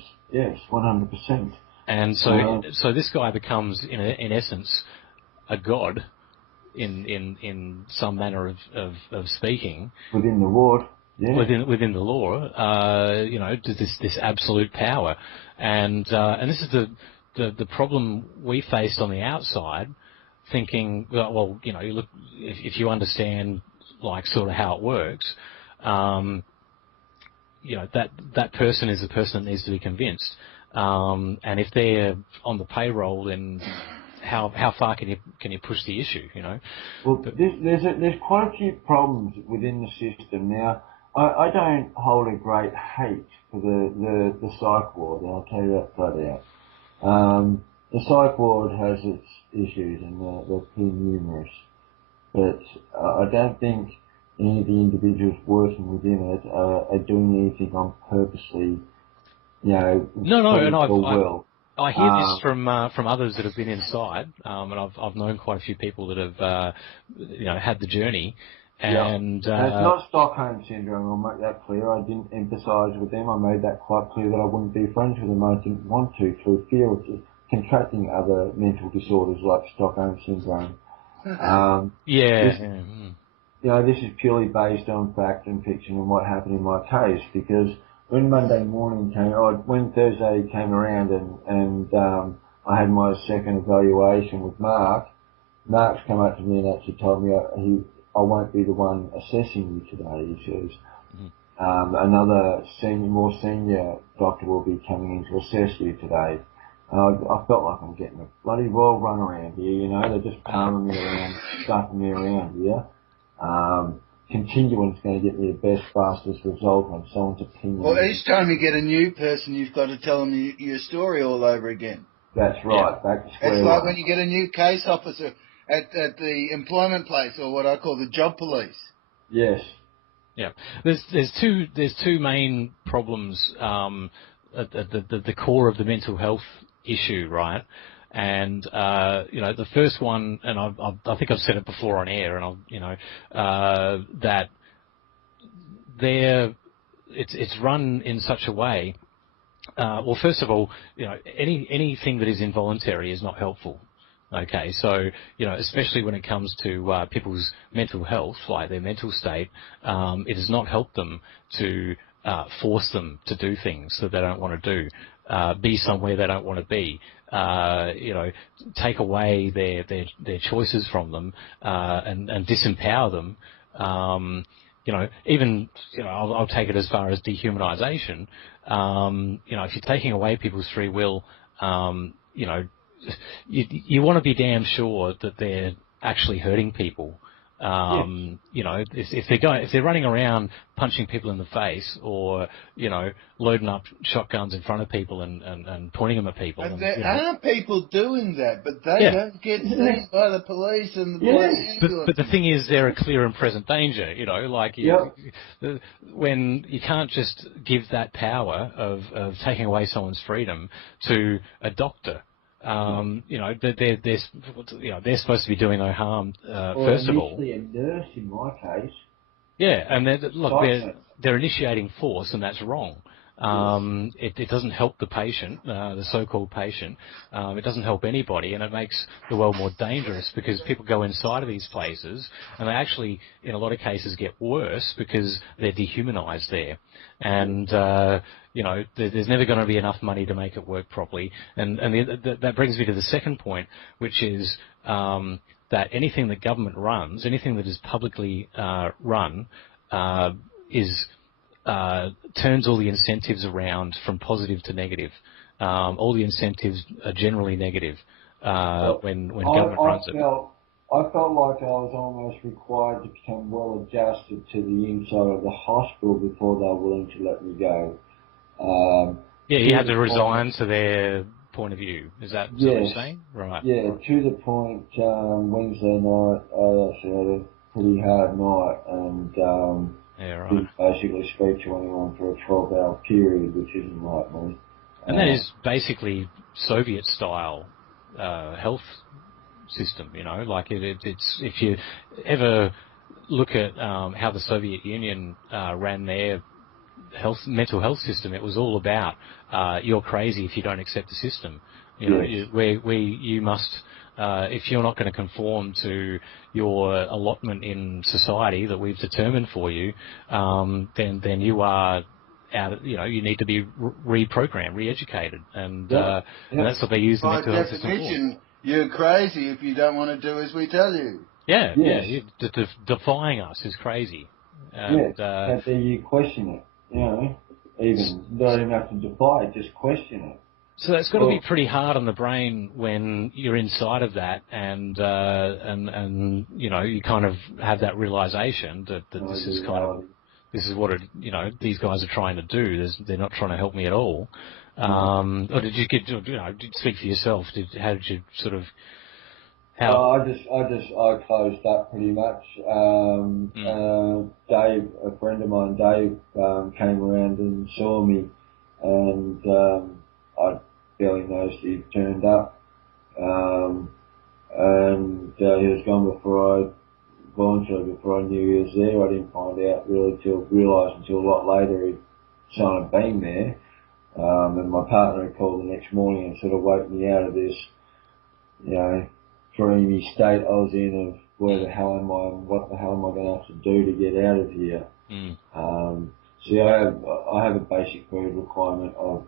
100%. And so this guy becomes, in essence, a god, in some manner of speaking. Within the ward. Yeah. Within the law, this absolute power, and this is the problem we faced on the outside, thinking, well, you look, if you understand like sort of how it works, that person is the person that needs to be convinced, and if they're on the payroll, then how far can you push the issue? Well, there's quite a few problems within the system now. I don't hold a great hate for the psych ward, and I'll tell you that flat out. The psych ward has its issues, and they're pretty numerous. But I don't think any of the individuals working within it are doing anything on purposely, I hear this from others that have been inside, and I've known quite a few people that have had the journey. And it's not Stockholm syndrome, I'll make that clear. I didn't empathise with them. I made that quite clear that I wouldn't be friends with them. I didn't want to, through fear of contracting other mental disorders like Stockholm syndrome. This is purely based on fact and fiction and what happened in my case, because when when Thursday came around and I had my second evaluation with Mark's come up to me and actually told me I won't be the one assessing you today, he says. Another more senior doctor will be coming in to assess you today. I felt like I'm getting a bloody royal run around here, they're just palming me around, stuffing me around here. Continuance going to get me the best, fastest result on someone's opinion. Well, each time you get a new person, you've got to tell them your story all over again. That's right, back to square one. It's like when you get a new case officer at the employment place, or what I call the job police. Yes. Yeah. There's two main problems at the core of the mental health issue, right? And the first one, and I think I've said it before on air, and that it's run in such a way. Well, first of all, anything that is involuntary is not helpful. Okay, so especially when it comes to people's mental health, like their mental state, it does not help them to force them to do things that they don't want to do, be somewhere they don't want to be, take away their choices from them, and disempower them. Even I'll take it as far as dehumanisation. If you're taking away people's free will, you want to be damn sure that they're actually hurting people. If they're running around punching people in the face, or loading up shotguns in front of people and pointing them at people. And there are people doing that, but they don't get seen by the police and the police. But the thing is, they're a clear and present danger. When you can't just give that power of taking away someone's freedom to a doctor. they're supposed to be doing no harm, Or first of all. initially a nurse in my case. Yeah, and they're initiating force, and that's wrong. It doesn't help the patient, the so-called patient. It doesn't help anybody, and it makes the world more dangerous because people go inside of these places, and they actually, in a lot of cases, get worse because they're dehumanised there. And there's never going to be enough money to make it work properly. And that brings me to the second point, which is that anything that government runs, anything that is publicly run, turns all the incentives around from positive to negative. All the incentives are generally negative when government runs it. I felt like I was almost required to become well adjusted to the inside of the hospital before they were willing to let me go. You had to resign to their point of view. Is that what you're saying? Right. Yeah, to the point, Wednesday night, I actually had a pretty hard night and didn't basically speak to anyone for a 12-hour period, which isn't like me. And that is basically Soviet-style health system, like it's if you ever look at how the Soviet Union ran their mental health system, it was all about you're crazy if you don't accept the system. You must, if you're not going to conform to your allotment in society that we've determined for you, then you are out. You need to be reprogrammed, re-educated, and that's what they use the mental health system for. You're crazy if you don't want to do as we tell you. Yeah, defying us is crazy. And, how dare you question it? Even not even have to defy it, just question it. So that's got to be pretty hard on the brain when you're inside of that, and you kind of have that realization that this is what these guys are trying to do. They're not trying to help me at all. Or did you speak for yourself? How did you sort of? I closed up pretty much. Dave, a friend of mine, Dave, came around and saw me, and I barely noticed he turned up, and he was gone before I knew he was there. I didn't find out realise until a lot later he'd sort of been there. And my partner had called the next morning and sort of woke me out of this, dreamy state I was in of what the hell am I going to have to do to get out of here? See, I have a basic food requirement of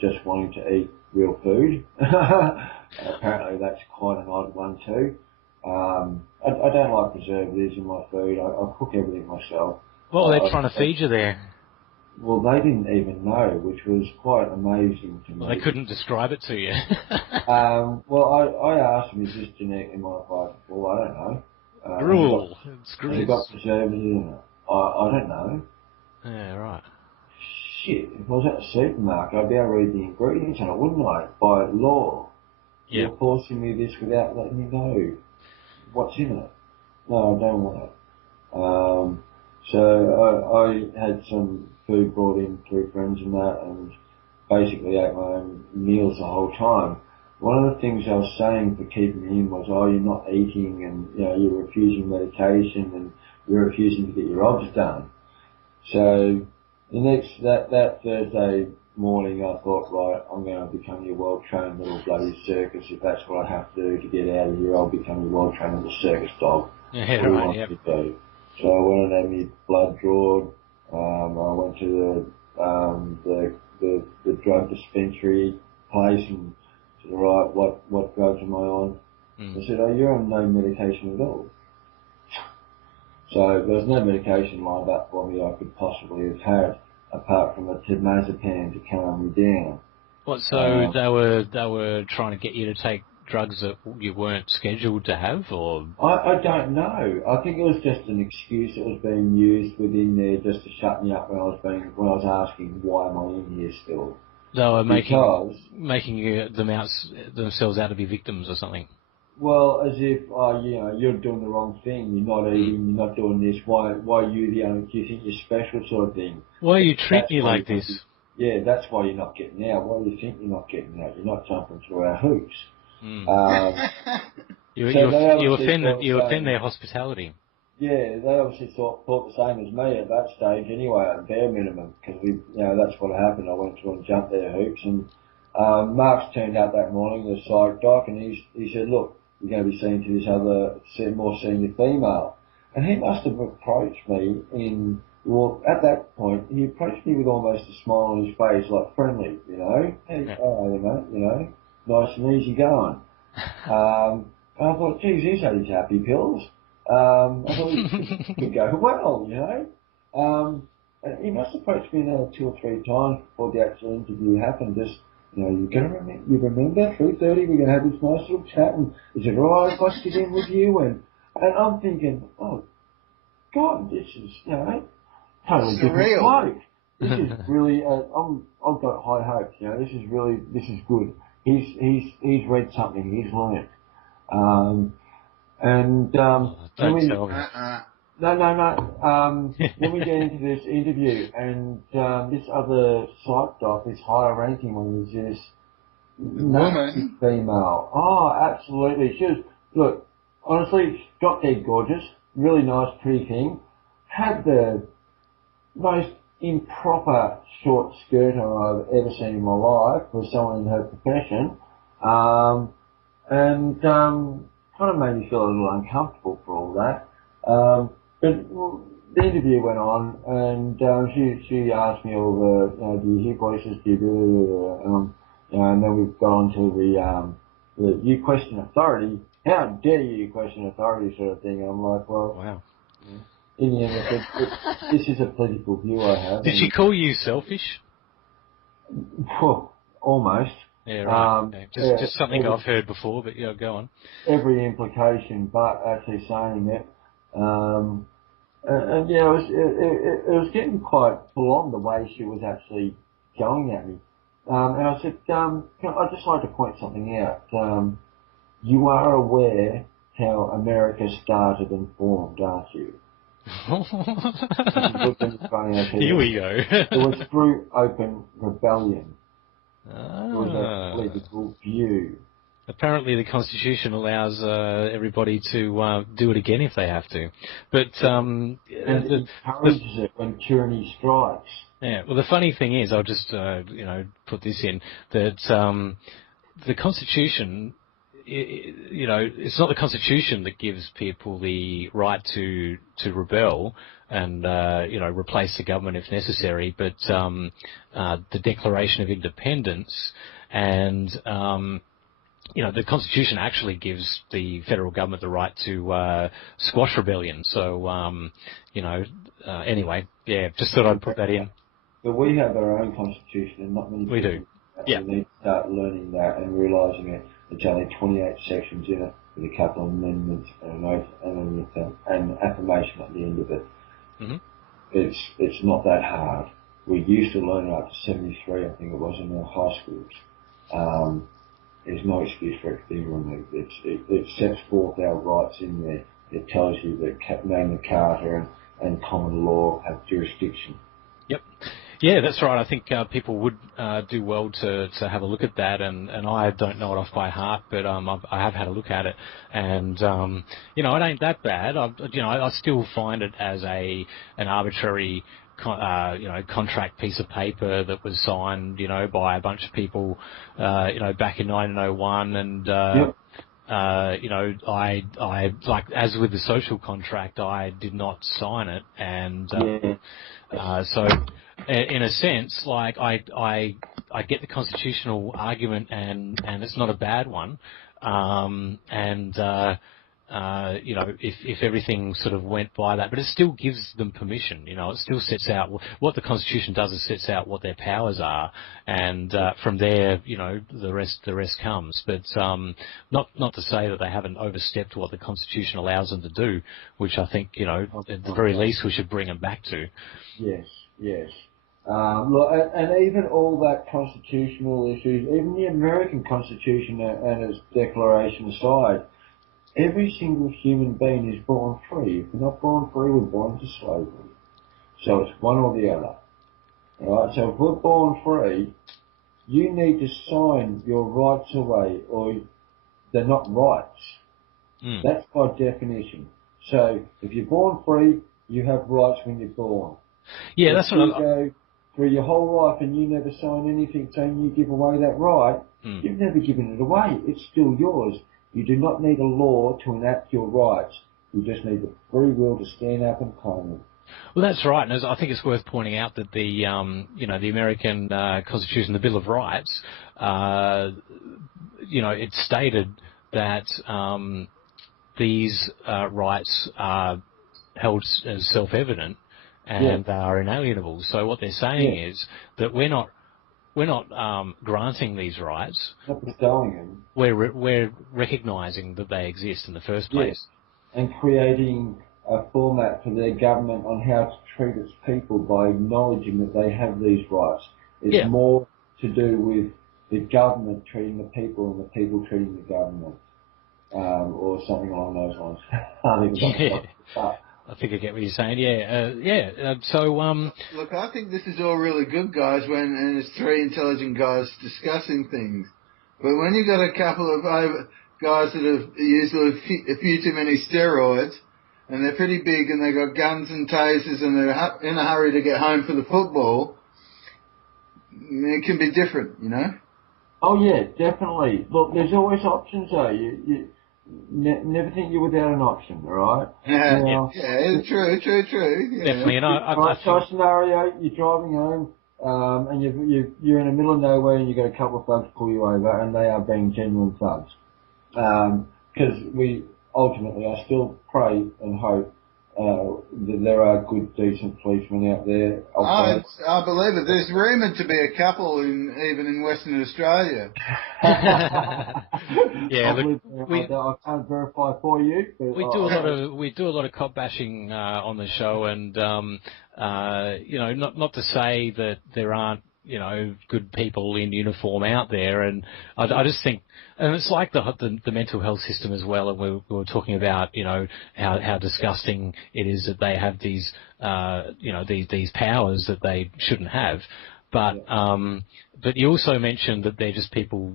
just wanting to eat real food. Apparently that's quite an odd one too. I don't like preservatives in my food. I cook everything myself. What were they trying to feed you there? Well, they didn't even know, which was quite amazing to me. Well, they couldn't describe it to you. Well, I asked them, is this genetically modified? Well, I don't know. Gruel. It's gruel. Has it got preservatives in it? I don't know. Yeah, right. Shit, if I was at the supermarket, I'd be able to read the ingredients on it, wouldn't I? By law. Yeah. You're forcing me this without letting me know what's in it. No, I don't want it. So I had some food brought in through friends and that, and basically ate my own meals the whole time. One of the things I was saying for keeping me in was, you're not eating, and you're refusing medication, and you're refusing to get your obs done. So that Thursday morning, I thought, right, I'm going to become your well-trained little bloody circus. If that's what I have to do to get out of here, I'll become your well-trained little circus dog. Yeah, right, yep. So I went and had my blood drawn. I went to the drug dispensary place and said, right, what drugs am I on? They said, you're on no medication at all. So there was no medication lined up for me I could possibly have had, apart from a temazepam to calm me down. What? So they were trying to get you to take drugs that you weren't scheduled to have, or? I don't know. I think it was just an excuse that was being used within there just to shut me up when I was asking why am I in here still. They were making themselves out to be victims or something. Well, as if you're doing the wrong thing. You're not eating. You're not doing this. Why are you the only? Do you think you're special, sort of thing? Why are you treating me like this? yeah, that's why you're not getting out. Why do you think you're not getting out? You're not jumping through our hoops. You offend their hospitality. Yeah, they obviously thought the same as me at that stage anyway, at bare minimum, because that's what happened. I went through and jumped their hoops, and Mark's turned out that morning, the psych doc, and he said, look, you're going to be seen to this other, more senior female. And he must have approached me at that point, he approached me with almost a smile on his face, like friendly, Hey, how are you, mate, nice and easy going. And I thought, geez, he's had his happy pills. I thought it could go well, And he must have approached me another 2 or 3 times before the actual interview happened. Just, you remember 3:30 we're going to have this nice little chat, and is it all right if I sit in with you? And I'm thinking, oh, God, this is, totally different bloke. This is really, I've got high hopes, this is good. He's read something, he's learned. Don't tell me. No. Then we get into this interview, and this other psych doc, this higher ranking one, is just nasty female. Oh, absolutely. She was, look, honestly, drop dead gorgeous, really nice, pretty thing. Had the most improper short skirt I've ever seen in my life for someone in her profession, and kind of made me feel a little uncomfortable for all that. But the interview went on, and she asked me all the, do you hear voices, do you and then we've gone to the you question authority. How dare you question authority sort of thing? And I'm like, well, wow. In the end, I said, this is a political view I have. Did she call you selfish? Well, almost. Yeah, right. Okay. Just something I've heard before, but go on. Every implication, but actually saying it. And it was getting quite full on the way she was actually going at me. And I said, I'd just like to point something out. You are aware how America started and formed, aren't you? Here we go. It was through open rebellion. Ah. It was a political view. Apparently the Constitution allows everybody to do it again if they have to. But and it encourages it when tyranny strikes. Yeah, well the funny thing is, I'll just put this in, that the Constitution, it's not the Constitution that gives people the right to rebel and replace the government if necessary, but the Declaration of Independence and the Constitution actually gives the federal government the right to squash rebellion. So anyway, just thought I'd put that in. But we have our own Constitution, and not many people. We do. Yeah. We need to start learning that and realising it. There's only 28 sections in it, with a couple of amendments and an oath and an affirmation at the end of it. Mm-hmm. It's not that hard. We used to learn it up to 73, I think it was, in our high schools. There's no excuse for it being removed. It sets forth our rights in there. It tells you that Magna Carta and common law have jurisdiction. Yep. Yeah, that's right. I think people would do well to have a look at that, and I don't know it off by heart, but I have had a look at it, and it ain't that bad. I still find it as an arbitrary contract piece of paper that was signed, by a bunch of people, back in 1901, and Yep. I like, as with the social contract, I did not sign it, and so in a sense, like I get the constitutional argument, and it's not a bad one, if everything sort of went by that, but it still gives them permission. It still sets out what the Constitution does. It sets out what their powers are, and from there, the rest comes. But not to say that they haven't overstepped what the Constitution allows them to do, which I think at the very least we should bring them back to. Yes. Look, and even all that constitutional issues, even the American Constitution and its declaration aside, every single human being is born free. If we're not born free, we're born into slavery. So it's one or the other. Right? So if we're born free, you need to sign your rights away, or they're not rights. Mm. That's by definition. So if you're born free, you have rights when you're born. Yeah, If that's what you go through your whole life and you never sign anything saying you give away that right, you've never given it away. It's still yours. You do not need a law to enact your rights. You just need the free will to stand up and claim them. Well, that's right, and I think it's worth pointing out that the the American Constitution, the Bill of Rights, it stated that these rights are held as self-evident and they are inalienable. So what they're saying is that we're not granting these rights. Not bestowing them. We're recognising that they exist in the first place. And creating a format for their government on how to treat its people by acknowledging that they have these rights. It's more to do with the government treating the people and the people treating the government, or something along those lines. I think I get what you're saying. Look, I think this is all really good, guys, and it's three intelligent guys discussing things. But when you got a couple of guys that have used a few too many steroids, and they're pretty big, and they got guns and tasers, and they're in a hurry to get home for the football, it can be different, you know? Oh yeah, definitely. Look, there's always options though. You never think you're without an option, alright? True. Yeah. Definitely, and so scenario, you're driving home, and you're in the middle of nowhere and you've got a couple of thugs pull you over, and they are being genuine thugs. Because I still pray and hope that there are good, decent policemen out there. I believe it. There's rumoured to be a couple even in Western Australia. Yeah, I can't verify for you. But we do a lot of cop bashing on the show, and not to say that there aren't good people in uniform out there, and I just think, and it's like the mental health system as well, and we were talking about how disgusting it is that they have these these powers that they shouldn't have, but you also mentioned that they're just people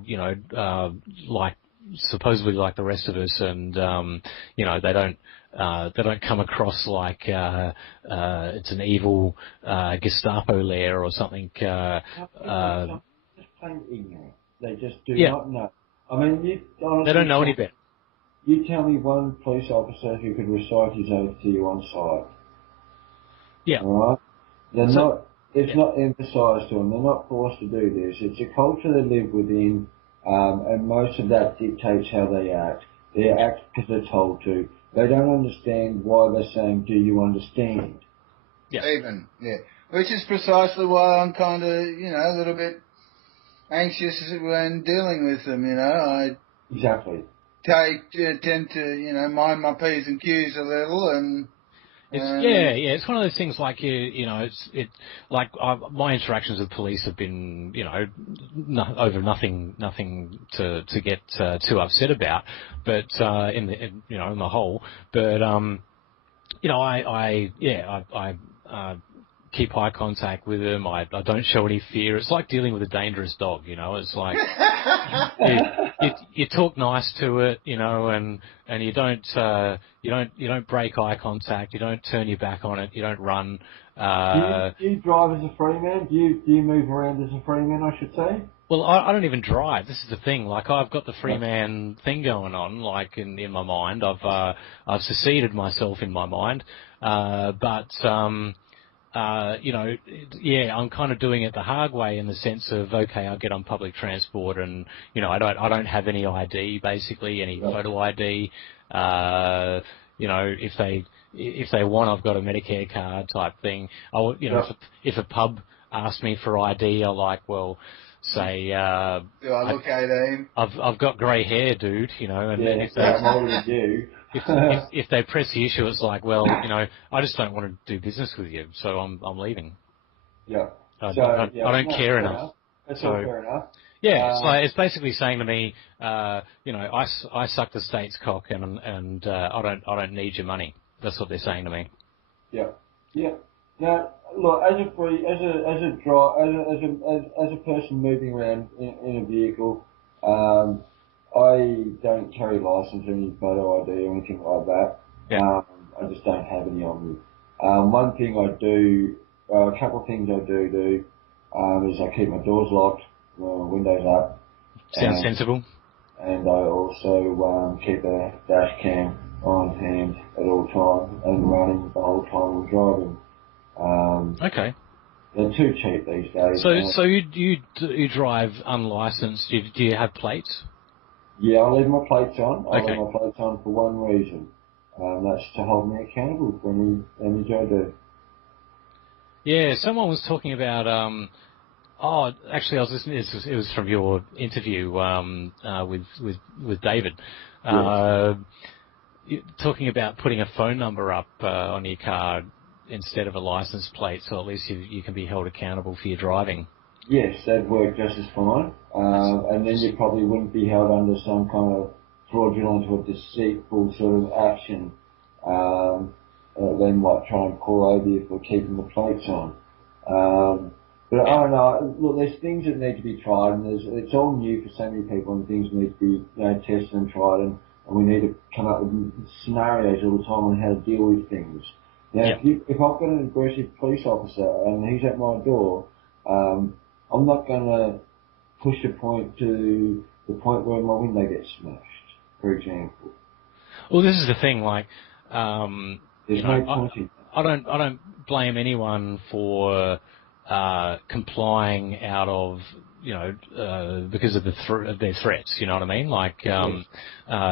like supposedly like the rest of us, and they don't come across like it's an evil Gestapo lair or something. Just plain ignorant. They just do not know. I mean, they don't know any better. You tell me one police officer who could recite his oath to you on site. Yeah. All right? It's not emphasised to them. They're not forced to do this. It's a culture they live within, and most of that dictates how they act. They act because they're told to. They don't understand why they're saying, do you understand? Yeah. Which is precisely why I'm kind of, a little bit anxious when dealing with them, Exactly. Tend to, mind my P's and Q's a little, and... It's one of those things like my interactions with police have been over nothing to get too upset about, but in the whole, but I keep eye contact with them. I don't show any fear. It's like dealing with a dangerous dog, It's like you talk nice to it, and you don't break eye contact. You don't turn your back on it. You don't run. Do you drive as a free man? Do you move around as a free man, I should say? Well, I don't even drive. This is the thing. Like, I've got the free man thing going on, like in my mind. I've seceded myself in my mind, but. I'm kind of doing it the hard way in the sense of, okay, I get on public transport and, I don't have any ID, basically, any photo ID. If they want, I've got a Medicare card type thing. If a pub asks me for ID, I say, do I look 18? I've got grey hair, dude, and I'm older than you. if they press the issue, it's like, well, I just don't want to do business with you, so I'm leaving. Yeah. I don't care enough. That's all fair enough. Yeah, it's basically saying to me, I suck the state's cock, and I don't need your money. That's what they're saying to me. Yeah. Yeah. Now, look, as a person moving around in a vehicle, I don't carry license or any photo ID or anything like that. Yeah. I just don't have any on me. One thing I do, a couple of things I do, is I keep my doors locked, windows up. Sounds sensible. And I also keep a dash cam on hand at all times and running the whole time I'm driving. Okay. They're too cheap these days. So you drive unlicensed? Do you have plates? Yeah, I leave my plates on. I Okay. leave my plates on for one reason. That's to hold me accountable for any job I do. Yeah, someone was talking about. Oh, actually, I was listening. It was from your interview with David. Yes. Talking about putting a phone number up on your car instead of a license plate, so at least you can be held accountable for your driving. Yes, that'd work just as fine. And then you probably wouldn't be held under some kind of fraudulent or deceitful sort of action. They might try and pull over you for keeping the plates on. But I don't know. Look, there's things that need to be tried, and it's all new for so many people, and things need to be tested and tried, and we need to come up with scenarios all the time on how to deal with things. Now, if I've got an aggressive police officer and he's at my door, I'm not going to push the point to the point where my window gets smashed, for example. Well, this is the thing. Like, There's no point in that. I don't blame anyone for complying out of because of their threats. You know what I mean? Like,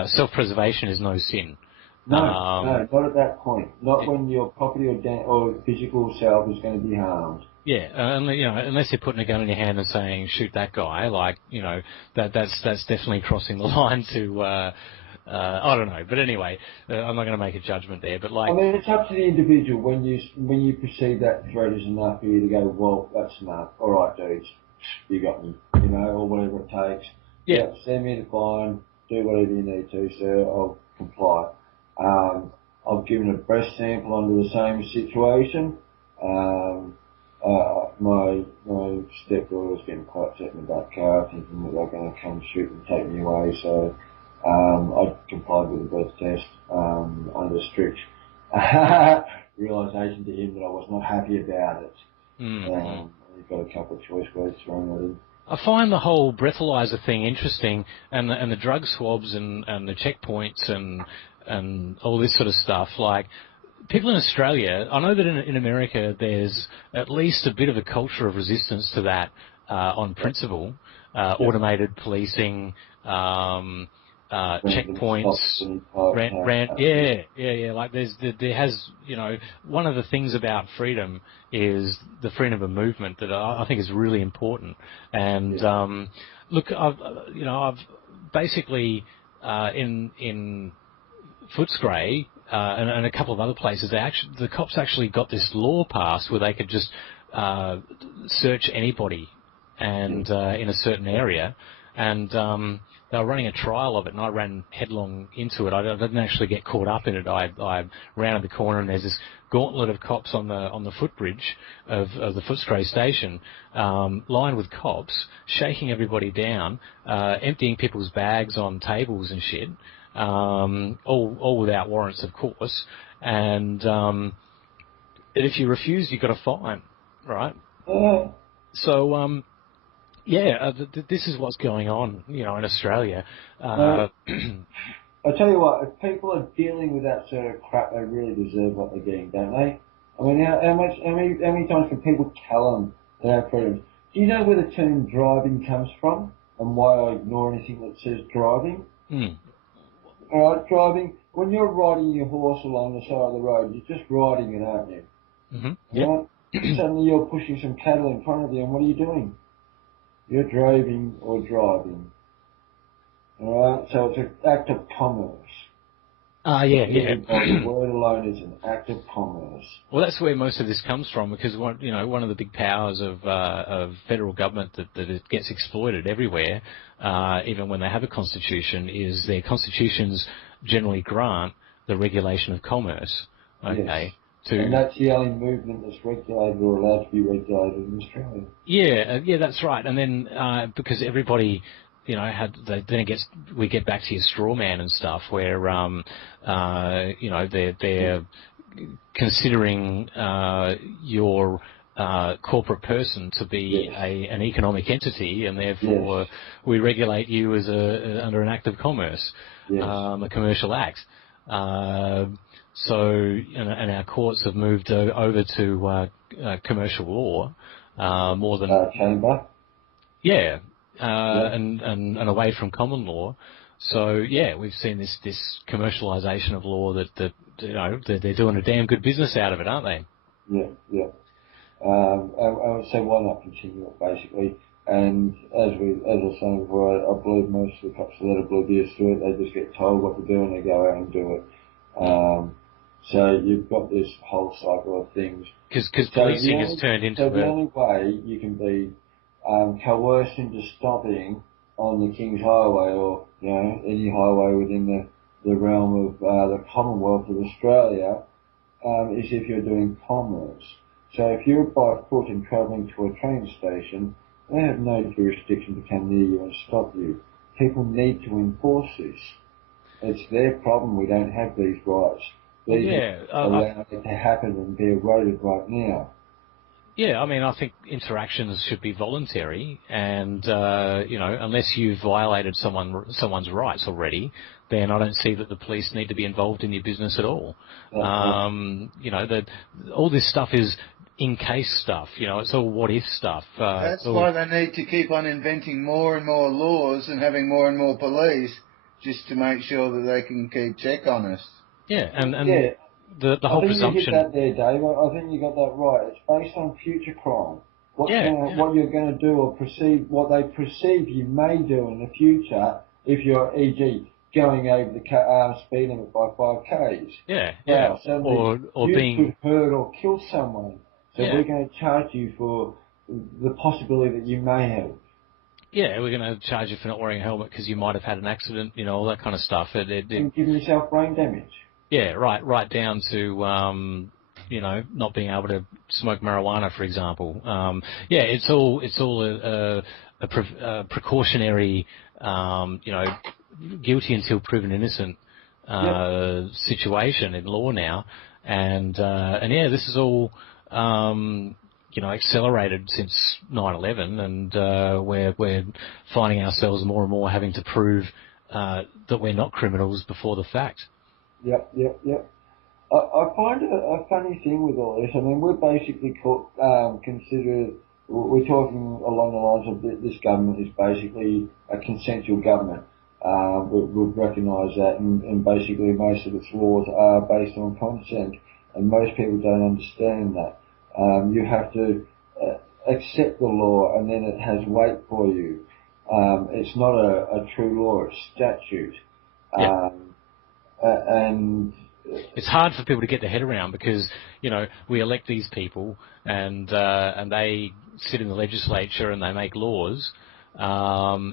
self-preservation is no sin. No, not at that point. Not when your property or physical self is going to be harmed. Yeah, unless you're putting a gun in your hand and saying shoot that guy, like that's definitely crossing the line to I don't know. But anyway, I'm not going to make a judgment there. But like, I mean, it's up to the individual when you perceive that threat is enough for you to go, well, that's enough. All right, dudes, you got me, or whatever it takes. Yeah, send me the fine, do whatever you need to, sir. I'll comply. I've given a breast sample under the same situation. My stepdaughter was getting quite upset in the back car, thinking that they're going to come shoot and take me away. So I complied with the breath test under strict realisation to him that I was not happy about it. You've got a couple of choice words thrown at him. I find the whole breathalyzer thing interesting, and the drug swabs and the checkpoints and all this sort of stuff. Like, people in Australia, I know that in America there's at least a bit of a culture of resistance to that on principle. Automated policing, checkpoints, like there has, one of the things about freedom is the freedom of movement that I think is really important. And look, I've basically in Footscray and a couple of other places, the cops actually got this law passed where they could just search anybody and in a certain area, and they were running a trial of it, and I ran headlong into it. I didn't actually get caught up in it. I rounded the corner, and there's this gauntlet of cops on the footbridge of the Footscray station, lined with cops, shaking everybody down, emptying people's bags on tables and shit, all without warrants, of course. And if you refuse, you got a fine, right? So. This is what's going on, in Australia. I tell you what, if people are dealing with that sort of crap, they really deserve what they're getting, don't they? I mean, how many times can people tell them they have freedoms? Do you know where the term driving comes from, and why I ignore anything that says driving? All right, driving. When you're riding your horse along the side of the road, you're just riding it, aren't you? Right? Suddenly you're pushing some cattle in front of you, and what are you doing? You're driving or driving. Alright, so it's an act of commerce. The word alone is an act of commerce. Well, that's where most of this comes from, because one of the big powers of federal government that it gets exploited everywhere, even when they have a constitution, is their constitutions generally grant the regulation of commerce. Okay. Yes. And that's the only movement that's regulated or allowed to be regulated in Australia. Yeah, that's right. And then because everybody, we get back to your straw man and stuff, where they're considering your corporate person to be an economic entity, and therefore we regulate you as under an act of commerce, a commercial act. And our courts have moved over to commercial law more than chamber. Yeah, and away from common law. So we've seen this commercialisation of law that they're doing a damn good business out of it, aren't they? Yeah. So why not continue it basically? And as I was saying before, I believe most of the cops are oblivious to it. They just get told what to do and they go out and do it. So you've got this whole cycle of things. Because policing has turned into the only way you can be coerced into stopping on the King's Highway or any highway within the realm of the Commonwealth of Australia is if you're doing commerce. So if you're by foot and travelling to a train station, they have no jurisdiction to come near you and stop you. People need to enforce this. It's their problem we don't have these rights. Allow it to happen and be eroded right now. Yeah, I mean, I think interactions should be voluntary, and unless you've violated someone's rights already, then I don't see that the police need to be involved in your business at all. All this stuff is in-case stuff. It's all what-if stuff. That's why they need to keep on inventing more and more laws and having more and more police, just to make sure that they can keep check on us. Yeah, and the whole presumption. I think you hit that there, Dave. I think you got that right. It's based on future crime. What you're going to do or what they perceive you may do in the future if you're, e.g., going over the speed limit by 5 k's. Or you being could hurt or kill someone. So we're going to charge you for the possibility that you may have. Yeah, we're going to charge you for not wearing a helmet because you might have had an accident, all that kind of stuff. And giving yourself brain damage. Yeah, right down to not being able to smoke marijuana, for example. It's all a precautionary, guilty until proven innocent situation in law now, and this is all accelerated since 9/11, and we're finding ourselves more and more having to prove that we're not criminals before the fact. Yep. I find a funny thing with all this. I mean, we're basically considered. We're talking along the lines of this government is basically a consensual government. We've recognised that, and basically most of its laws are based on consent, and most people don't understand that. You have to accept the law, and then it has weight for you. It's not a true law; it's statute. And it's hard for people to get their head around because we elect these people and they sit in the legislature and they make laws, there's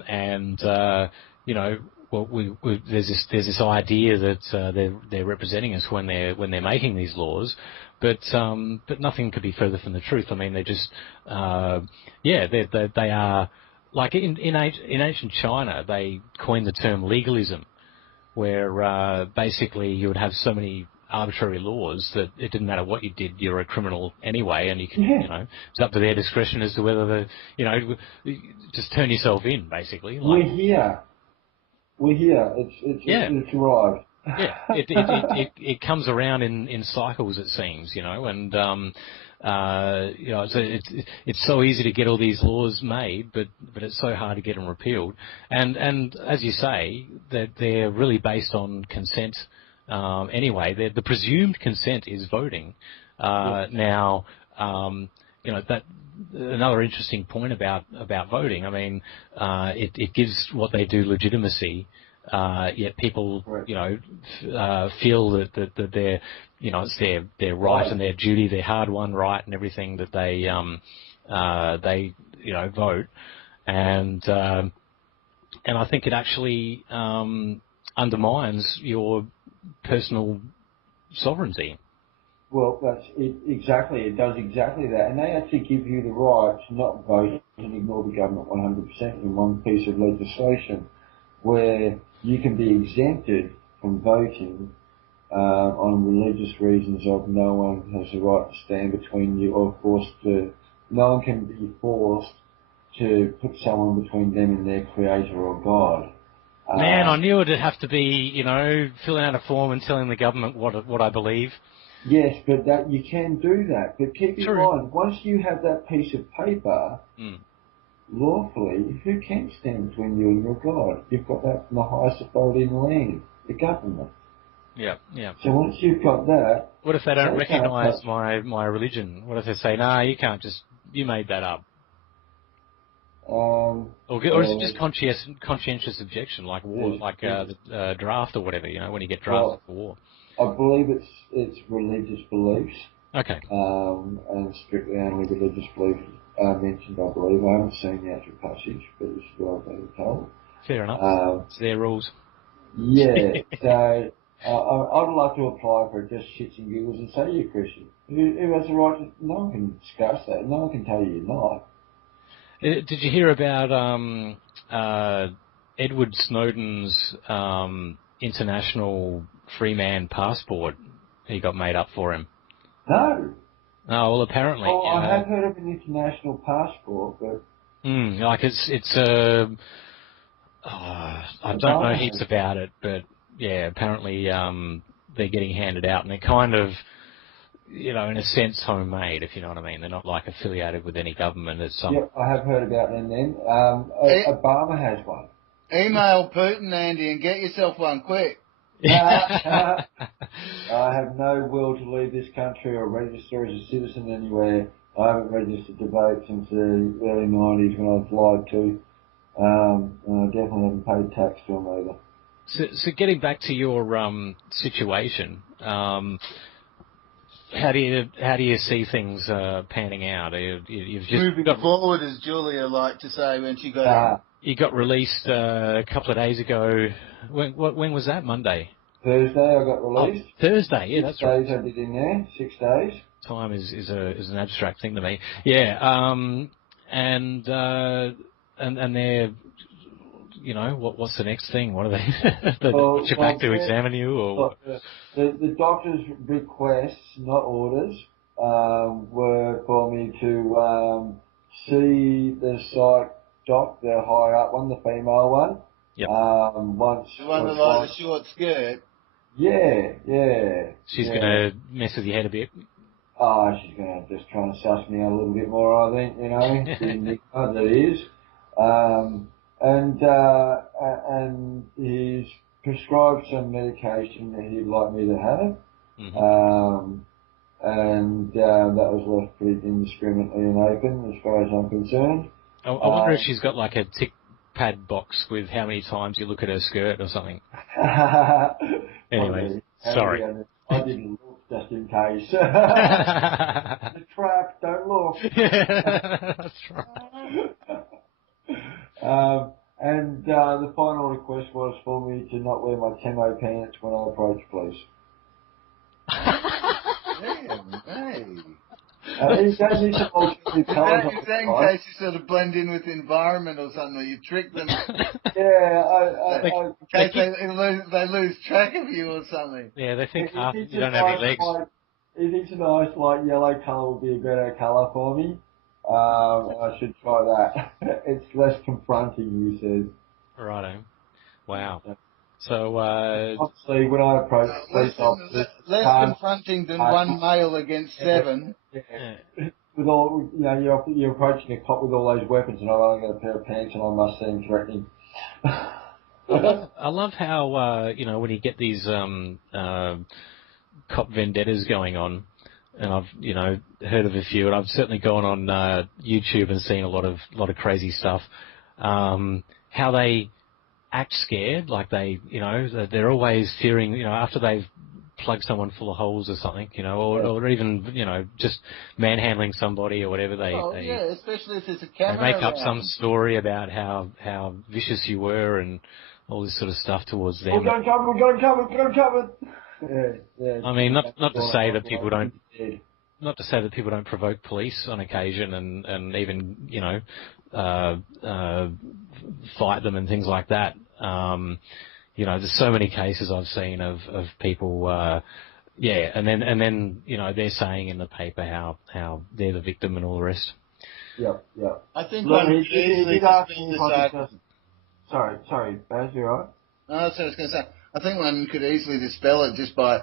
this idea that they're representing us when they're making these laws, but nothing could be further from the truth. I mean, they're just they are like in ancient China they coined the term legalism, where basically you would have so many arbitrary laws that it didn't matter what you did, you're a criminal anyway, and you can, it's up to their discretion as to whether just turn yourself in, basically. We're here. It's arrived. It comes around in cycles, it seems, and it's so easy to get all these laws made, but it's so hard to get them repealed. And as you say, that they're really based on consent. Anyway, the presumed consent is voting. Now, that another interesting point about voting. I mean, it gives what they do legitimacy. Yet people, feel that they're, it's their right and their duty, their hard-won right, and everything that they vote, and I think it actually undermines your personal sovereignty. Well, that's it, exactly. It does exactly that. And they actually give you the right to not vote and ignore the government 100% in one piece of legislation where you can be exempted from voting on religious reasons of no one has the right to stand between you or no one can be forced to put someone between them and their creator or God. Man, I knew it'd have to be, filling out a form and telling the government what I believe. Yes, but you can do that. But keep in mind, once you have that piece of paper, lawfully, who can stand between you and your God? You've got that from the highest authority in the land, the government. Yeah, yeah. So once you've got that... What if they don't recognise my religion? What if they say, nah, you can't you made that up? Or is it just conscientious objection, like war, the draft or whatever, when you get drafted for war? I believe it's religious beliefs. Okay. And strictly only religious beliefs are mentioned, I believe. I haven't seen the actual passage, but this is what I've been told. Fair enough. It's their rules. Yeah. So I'd like to apply for just shits and giggles and say you're Christian. Who has the right to... No one can discuss that. No one can tell you you're not. Did you hear about Edward Snowden's international free man passport he got made up for him? No. Oh, well, apparently. Oh, I have heard of an international passport, but... it's I don't know heaps about it, but yeah, apparently they're getting handed out, and they're kind of, in a sense, homemade, if you know what I mean. They're not like affiliated with any government. Yep, I have heard about them then. Obama has one. Email Putin, Andy, and get yourself one quick. I have no will to leave this country or register as a citizen anywhere. I haven't registered to vote since the early 90s when I was lied to. And I definitely haven't paid tax to them either. So getting back to your situation, how do you see things panning out? You've just moving forward, as Julia liked to say when she got you got released a couple of days ago. When was that? Monday. Thursday I got released. Oh, Thursday, yeah, that's right. 6 days I did in there. 6 days. Time is an abstract thing to me. Yeah. And they're, what's the next thing? What are they? Put you back to examine you, or the doctor's requests, not orders, were for me to see the psych doc, the high up one, the female one. Yep. The one with like the short skirt. Yeah. She's gonna mess with your head a bit. Oh, she's gonna just try and suss me out a little bit more, I think, the enigma that is. And he's prescribed some medication that he'd like me to have. Mm-hmm. And that was left pretty indiscriminately and open as far as I'm concerned. I wonder if she's got like a tick pad box with how many times you look at her skirt or something. Anyway, sorry. I didn't look just in case. The trap, don't look. That's right. And the final request was for me to not wear my camo pants when I approach police. He gave me some alternative colours. Is that in case you sort of blend in with the environment or something, or you trick them? Yeah, in case they lose track of you or something. Yeah, they think you don't have any legs. It is a nice light yellow colour would be a better colour for me. I should try that. It's less confronting, he says. Righto. Wow. So, obviously, when I approach police officers... Less confronting than one male against 7. Yeah. With all, you're approaching a cop with all those weapons, and I've only got a pair of pants, and I must seem threatening. I love how, when you get these cop vendettas going on, and I've, heard of a few, and I've certainly gone on YouTube and seen a lot of crazy stuff, how they act scared, like they're always fearing, after they've plugged someone full of holes or something, or even, just manhandling somebody or whatever, especially if there's a camera they make up around. some story about how vicious you were and all this sort of stuff towards them. We got him covered. I mean, not to say that people don't. Not to say that people don't provoke police on occasion and even, fight them and things like that. There's so many cases I've seen of people, and then they're saying in the paper how they're the victim and all the rest. Yep. I think one could easily dispel this. Sorry, Baz, you all right? No, that's what I was going to say. I think one could easily dispel it just by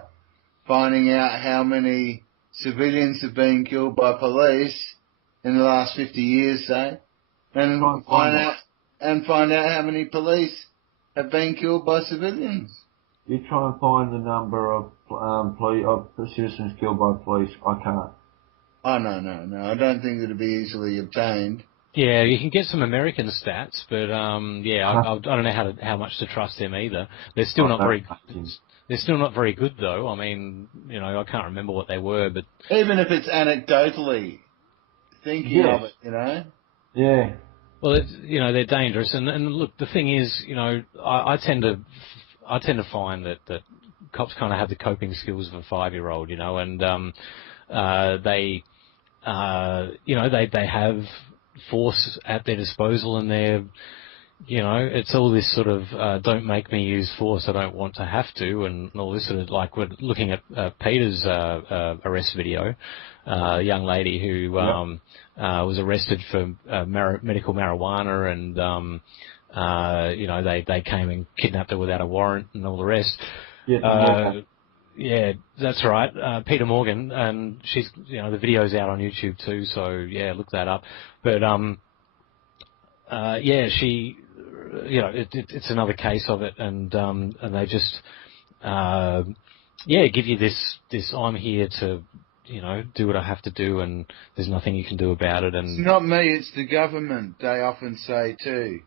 finding out how many civilians have been killed by police in the last 50 years, say, and find out how many police have been killed by civilians. You try and find the number of citizens killed by police. I can't. Oh, no. I don't think it'll be easily obtained. Yeah, you can get some American stats, but I don't know how much to trust them either. They're still not very. They're still not very good, though. I mean, I can't remember what they were, but even if it's anecdotally thinking of it, Yeah. Well, they're dangerous, and look, the thing is, I tend to find that cops kind of have the coping skills of a 5-year-old, and they have force at their disposal, and they're, it's all this sort of don't make me use force, I don't want to have to, and all this sort of, like we're looking at Peter's arrest video, a young lady who was arrested for medical marijuana, and they came and kidnapped her without a warrant and all the rest. Yeah, that's right. Peter Morgan, and she's, the video's out on YouTube too, so yeah, look that up. But she, it's another case of it, and they just, give you this. I'm here to, do what I have to do, and there's nothing you can do about it. And it's not me, it's the government. They often say too.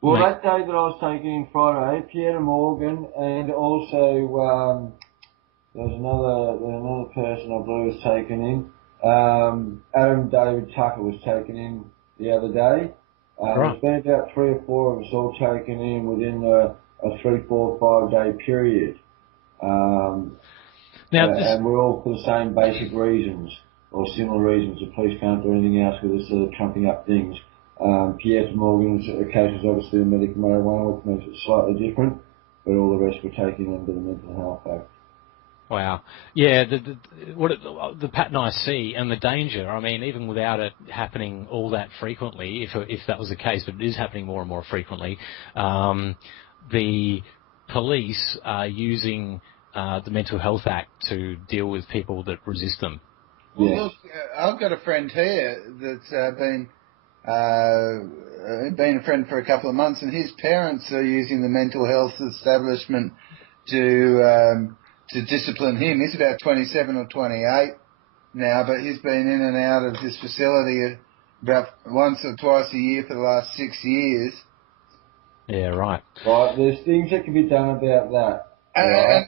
Well, that day that I was taken in Friday, Peter Morgan, and also there was another person I believe was taken in. Adam David Tucker was taken in the other day. There's been about 3 or 4 of us all taken in within a 3, 4, 5 day period. And we're all for the same basic reasons or similar reasons. The police can't do anything else with us, they're trumping up things. Pierre Morgan's case was obviously the medical marijuana, which makes it slightly different, but all the rest were taken under the Mental Health Act. Wow. Yeah, the pattern I see and the danger, I mean, even without it happening all that frequently, if that was the case, but it is happening more and more frequently, the police are using the Mental Health Act to deal with people that resist them. Well, look, I've got a friend here that's been a friend for a couple of months, and his parents are using the mental health establishment to discipline him. He's about 27 or 28 now, but he's been in and out of this facility about once or twice a year for the last 6 years. Yeah, right. Right, there's things that can be done about that. I mean,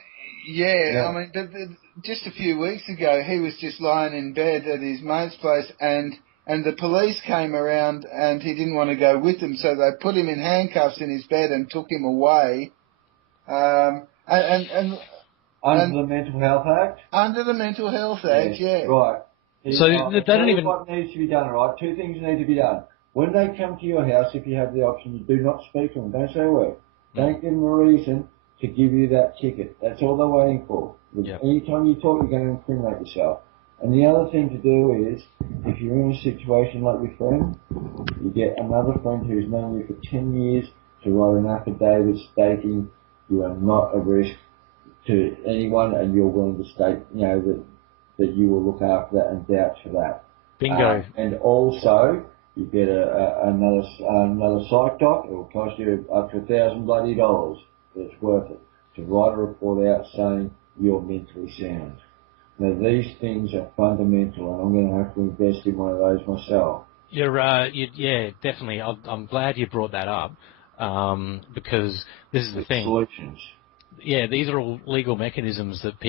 just a few weeks ago, he was just lying in bed at his mate's place, and the police came around, and he didn't want to go with them, so they put him in handcuffs in his bed and took him away. Under the Mental Health Act? Under the Mental Health Act, yeah. Right. So they don't even... What needs to be done, right? 2 things need to be done. When they come to your house, if you have the option, you do not speak to them. Don't say a word. Don't give them a reason to give you that ticket. That's all they're waiting for. Yep. Anytime you talk, you're going to incriminate yourself. And the other thing to do is, if you're in a situation like your friend, you get another friend who's known you for 10 years to write an affidavit stating you are not a risk to anyone, and you're willing to state, that you will look after that and vouch for that. Bingo. And also, you get another psych doc. It will cost you up to $1,000 bloody dollars, but it's worth it to write a report out saying you're mentally sound. Now, these things are fundamental, and I'm going to have to invest in one of those myself. Yeah, definitely. I'm glad you brought that up, because this is the thing. Solutions. these are all legal mechanisms that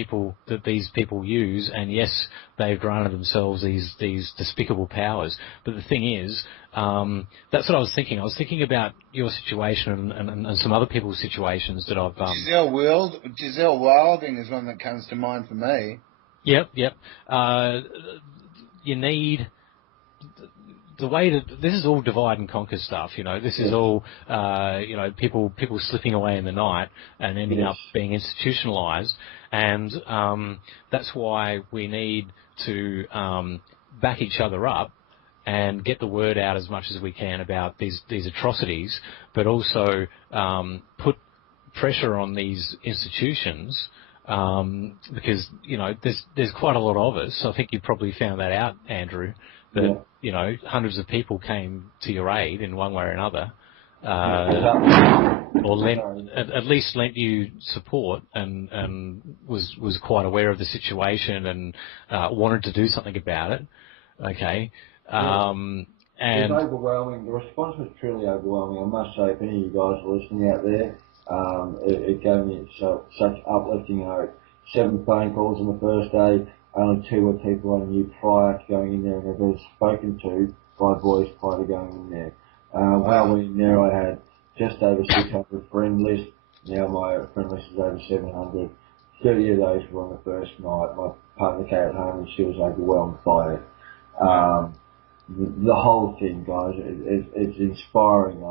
these people use, and yes, they've granted themselves these despicable powers. But the thing is, that's what I was thinking. I was thinking about your situation and some other people's situations that I've. Giselle Wilding is one that comes to mind for me. Yep. You need. The way this is all divide and conquer stuff, This is all, people slipping away in the night and ending up being institutionalised, and that's why we need to back each other up and get the word out as much as we can about these atrocities, but also put pressure on these institutions. Because there's quite a lot of us. I think you probably found that out, Andrew. That hundreds of people came to your aid in one way or another, or at least lent you support and was quite aware of the situation and wanted to do something about it. Okay, and it was overwhelming. The response was truly overwhelming. I must say, if any of you guys are listening out there. It gave me such uplifting hope. 7 phone calls on the first day, only 2 were people I knew prior to going in there and never spoken to by voice prior to going in there. When I went in there, I had just over 600 friend list. Now my friend list is over 700. 30 of those were on the first night. My partner came at home and she was overwhelmed by it. The whole thing, guys, it's inspiring.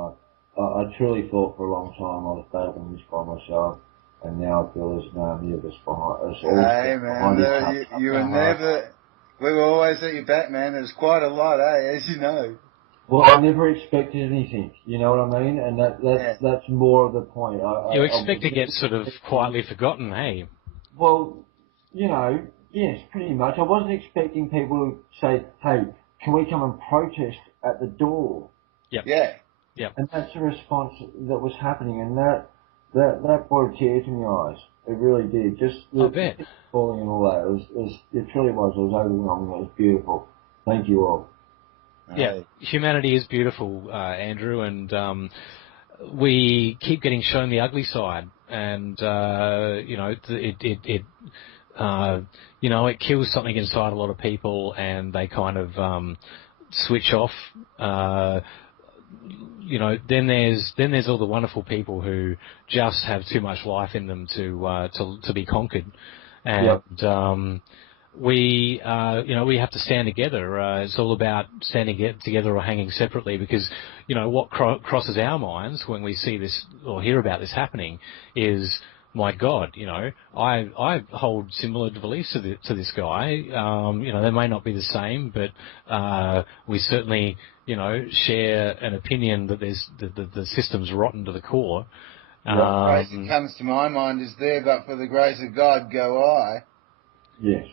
I truly thought for a long time I was battling this by myself, and now I feel there's no need of us behind us. Hey, man, you were never... We were always at your back, man. There's quite a lot, as you know. Well, I never expected anything, you know what I mean? And that's more of the point. You expect to get sort of quietly forgotten, hey? Well, yes, pretty much. I wasn't expecting people to say, hey, can we come and protest at the door? Yep. Yeah. Yep. And that's the response that was happening, and that brought a tear to my eyes. It really did. Just the falling and all that. It truly was. It was overwhelming. It was beautiful. Thank you all. Yeah, humanity is beautiful, Andrew, and we keep getting shown the ugly side, and it kills something inside a lot of people, and they kind of switch off. Then there's all the wonderful people who just have too much life in them to be conquered, and we have to stand together. It's all about standing together or hanging separately, because what crosses our minds when we see this or hear about this happening is, my God, I hold similar beliefs to this guy. They may not be the same, but we certainly, share an opinion that the system's rotten to the core. What phrase that comes to my mind is, there but for the grace of God go I. Yes.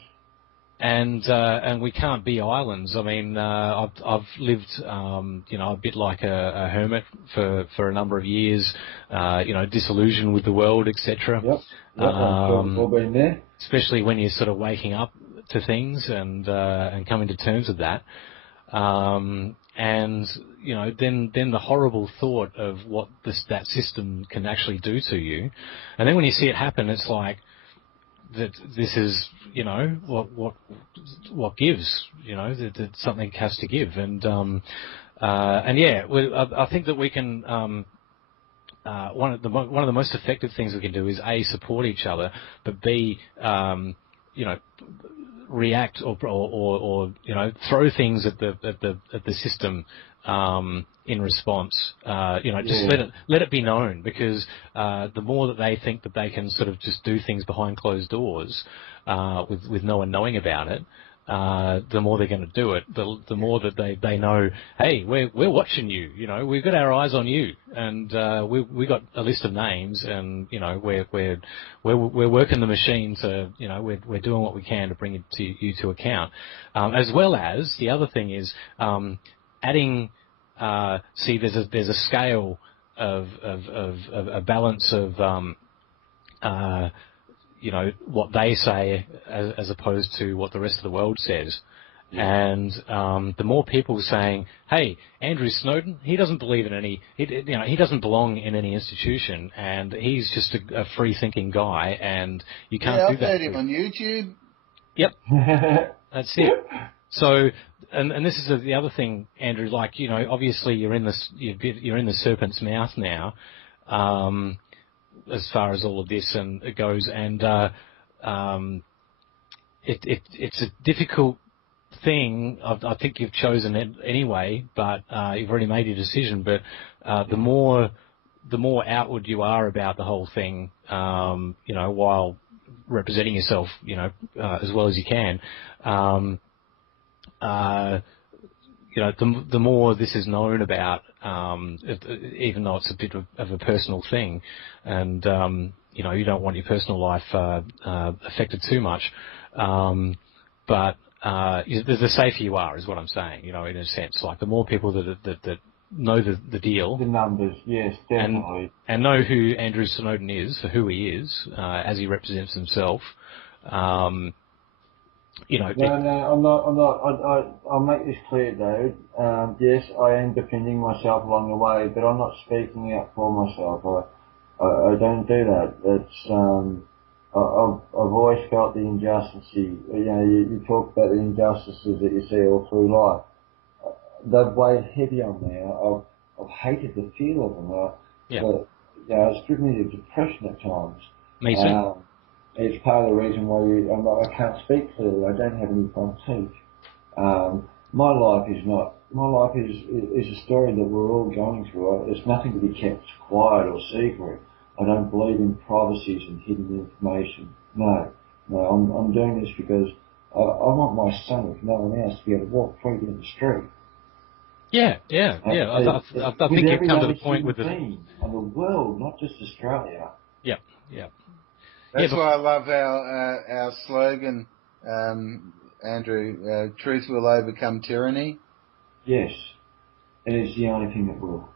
And we can't be islands. I mean, I've lived, a bit like a hermit for a number of years, disillusioned with the world, etc. Yep. I'm sure we've all been there. Especially when you're sort of waking up to things and coming to terms with that. And then the horrible thought of what that system can actually do to you, and then when you see it happen, it's like, that this is, what gives, that something has to give, I think that we can. One of the most effective things we can do is A, support each other, but B, react or throw things at the system in response. Just let it be known, because the more that they think that they can sort of just do things behind closed doors with no one knowing about it, the more they're going to do it. The more that they know, hey, we're watching you. We've got our eyes on you, and we got a list of names, and we're working the machine to we're doing what we can to bring it to you to account. As well as the other thing is adding. There's a scale of a balance of what they say as opposed to what the rest of the world says. And the more people saying, "Hey, Andrew Snowden, he doesn't believe in any, he doesn't belong in any institution, and he's just a free-thinking guy, and you can't do I've that." heard him on YouTube. Yep, that's it. So, and this is the other thing, Andrew. Like, obviously you're in the serpent's mouth now, as far as all of this and it goes, and it's a difficult thing. I think you've chosen it anyway, but you've already made your decision. But the more outward you are about the whole thing, while representing yourself, as well as you can, the more this is known about, even though it's a bit of a personal thing, and you don't want your personal life affected too much, but the safer you are, is what I'm saying. In a sense, like the more people that know the deal, the numbers, yes, definitely, and know who Andrew Snowden is for who he is, as he represents himself. No, I'm not. I'll make this clear, David. Yes, I am defending myself along the way, but I'm not speaking out for myself. I don't do that. That's I've always felt the injustice. You talk about the injustices that you see all through life. They've weighed heavy on me. I've hated the feel of them. It's driven me to depression at times. Me too. It's part of the reason why I can't speak clearly. I don't have any front teeth. My life is a story that we're all going through. There's nothing to be kept quiet or secret. I don't believe in privacies and hidden information. No, I'm doing this because I want my son, if no one else, to be able to walk free down the street. Yeah. I think you've come to the point with it. And the world, not just Australia. Yeah. That's why I love our slogan, Andrew. Truth will overcome tyranny. Yes, and it's the only thing that will.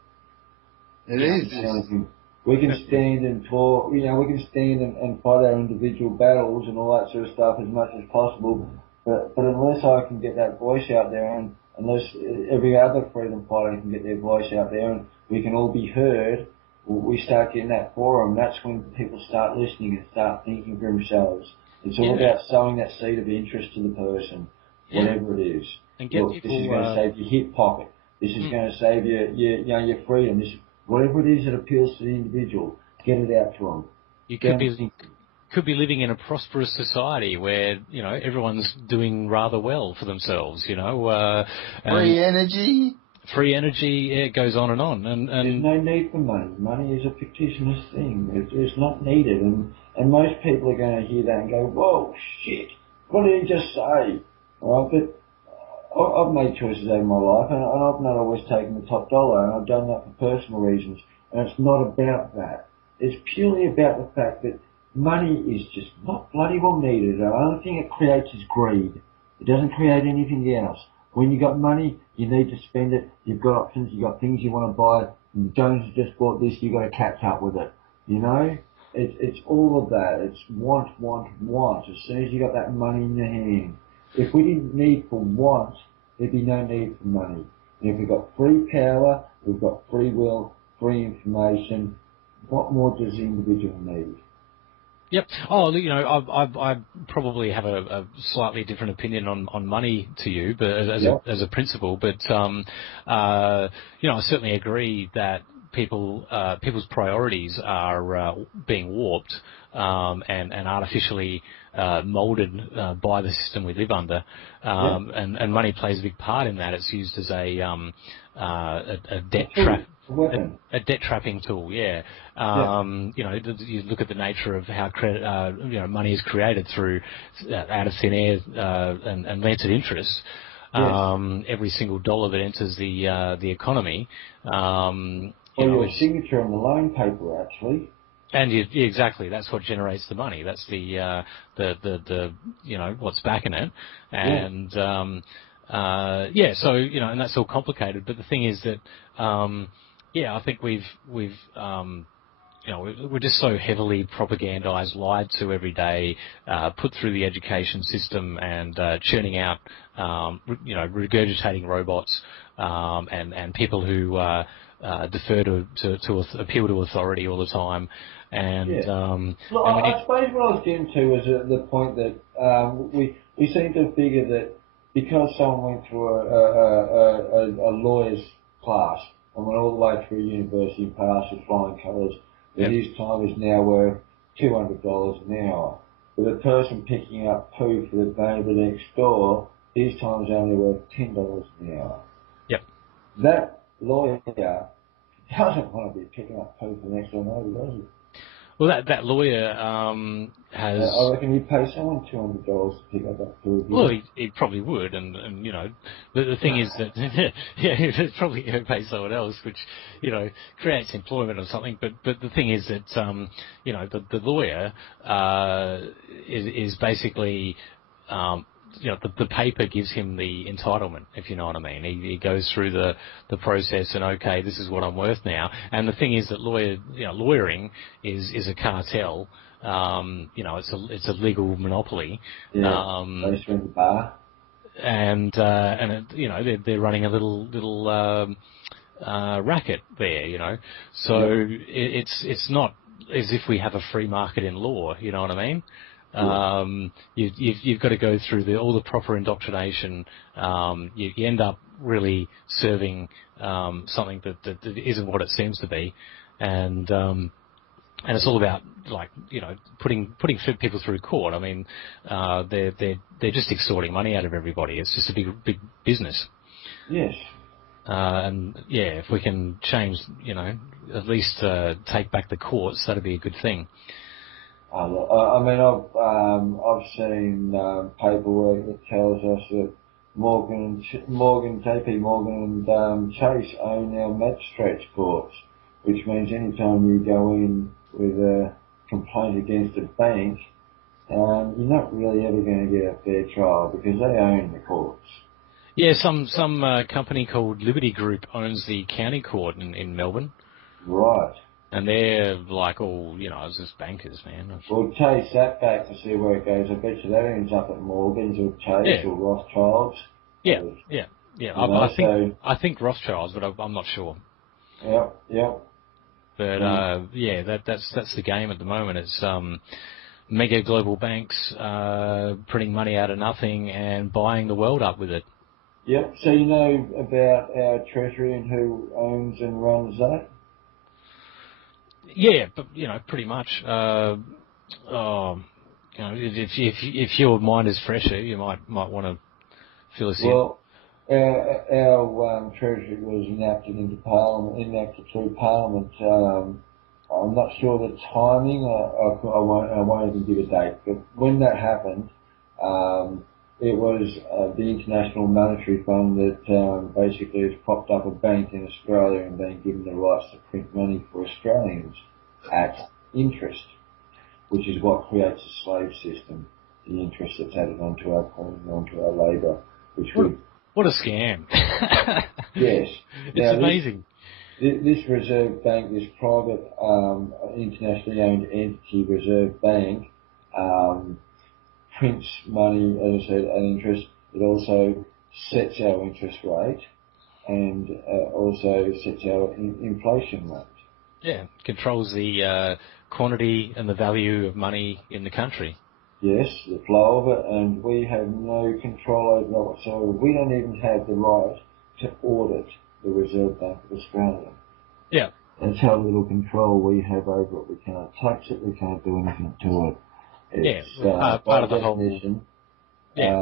It is. It's the only thing. We can stand and talk, we can stand and fight our individual battles and all that sort of stuff as much as possible, but unless I can get that voice out there, and unless every other freedom fighter can get their voice out there and we can all be heard, we start getting that forum. That's when people start listening and start thinking for themselves. It's all about sowing that seed of interest to the person, whatever it is. And get Look, people, this is going to save your hip pocket. This is going to save your freedom. Whatever it is that appeals to the individual, get it out to them. You could be living in a prosperous society where everyone's doing rather well for themselves. Free energy. Free energy. It goes on and on. And there's no need for money. Money is a fictitious thing. It's not needed. And most people are going to hear that and go, "Whoa, shit! What did he just say?" All right, but I've made choices over my life, and I've not always taken the top dollar, and I've done that for personal reasons. And it's not about that. It's purely about the fact that money is just not bloody well needed. The only thing it creates is greed. It doesn't create anything else. When you got money, you need to spend it. You've got options. You've got things you want to buy. Jones has just bought this. You've got to catch up with it. It's all of that. It's want. As soon as you got that money in your hand. If we didn't need for want, there'd be no need for money. And if we've got free power, we've got free will, free information, what more does the individual need? Yep. Oh, I probably have a slightly different opinion on money to you, but as a principle. But I certainly agree that people's priorities are being warped and artificially moulded by the system we live under, and money plays a big part in that. It's used as a debt trap. A debt trapping tool, You look at the nature of how money is created through out of thin air and lancet interest. Every single dollar that enters the economy, your signature on the loan paper, actually. And exactly, that's what generates the money. That's the what's backing it, and so and that's all complicated. But the thing is that. I think we've we're just so heavily propagandized, lied to every day, put through the education system, and churning out, regurgitating robots, and people who defer to appeal to authority all the time. And Look, I suppose what I was getting to was the point that we seem to figure that because someone went through a lawyer's class and went all the way through university and passed with flying colours, that his time is now worth $200 an hour. But the person picking up poo for the neighbour next door, his time is only worth $10 an hour. Yep. That lawyer doesn't want to be picking up poo for the next door neighbour, does he? Well, that lawyer has. I reckon you'd pay someone $200 to pick up that poo. Well, he probably would, and the thing is that he'd probably pay someone else, which creates employment or something. But the thing is that the lawyer is basically. The paper gives him the entitlement, if you know what I mean. He goes through the process and, okay, this is what I'm worth now. And the thing is that lawyering is a cartel. It's a legal monopoly. Yeah, based in the bar. And they're running a little racket there, So it's not as if we have a free market in law, you know what I mean? You've got to go through all the proper indoctrination. You end up really serving something that isn't what it seems to be, and it's all about putting people through court. I mean, they're just extorting money out of everybody. It's just a big business. Yes. If we can change, at least take back the courts, that'd be a good thing. I mean, I've seen paperwork that tells us that JP Morgan and Chase own our magistrates courts, which means any time you go in with a complaint against a bank, you're not really ever going to get a fair trial because they own the courts. Yeah, some company called Liberty Group owns the county court in Melbourne. Right. And they're like all, it's just bankers, man. We'll chase that back to see where it goes. I bet you that ends up at Morgan's or Chase or Rothschilds. Yeah. I think Rothschilds, but I'm not sure. Yep. But that's the game at the moment. It's mega global banks printing money out of nothing and buying the world up with it. Yep. So you know about our treasury and who owns and runs that? Yeah, but pretty much. If your mind is fresher, you might want to fill us in. Well, our treasury was enacted through Parliament. I'm not sure the timing. I won't even give a date. But when that happened, it was the International Monetary Fund that basically has propped up a bank in Australia and been given the rights to print money for Australians at interest, which is what creates a slave system, the interest that's added onto our coin and onto our labour. What a scam. Yes. It's amazing. This Reserve Bank, this private internationally owned entity, Reserve Bank, prints money, as I said, at interest. It also sets our interest rate and also sets our inflation rate. Yeah, controls the quantity and the value of money in the country. Yes, the flow of it, and we have no control over that whatsoever. We don't even have the right to audit the Reserve Bank of Australia. Yeah. That's how little control we have over it. We can't touch it, we can't do anything to it. It's, part of the whole. Yeah,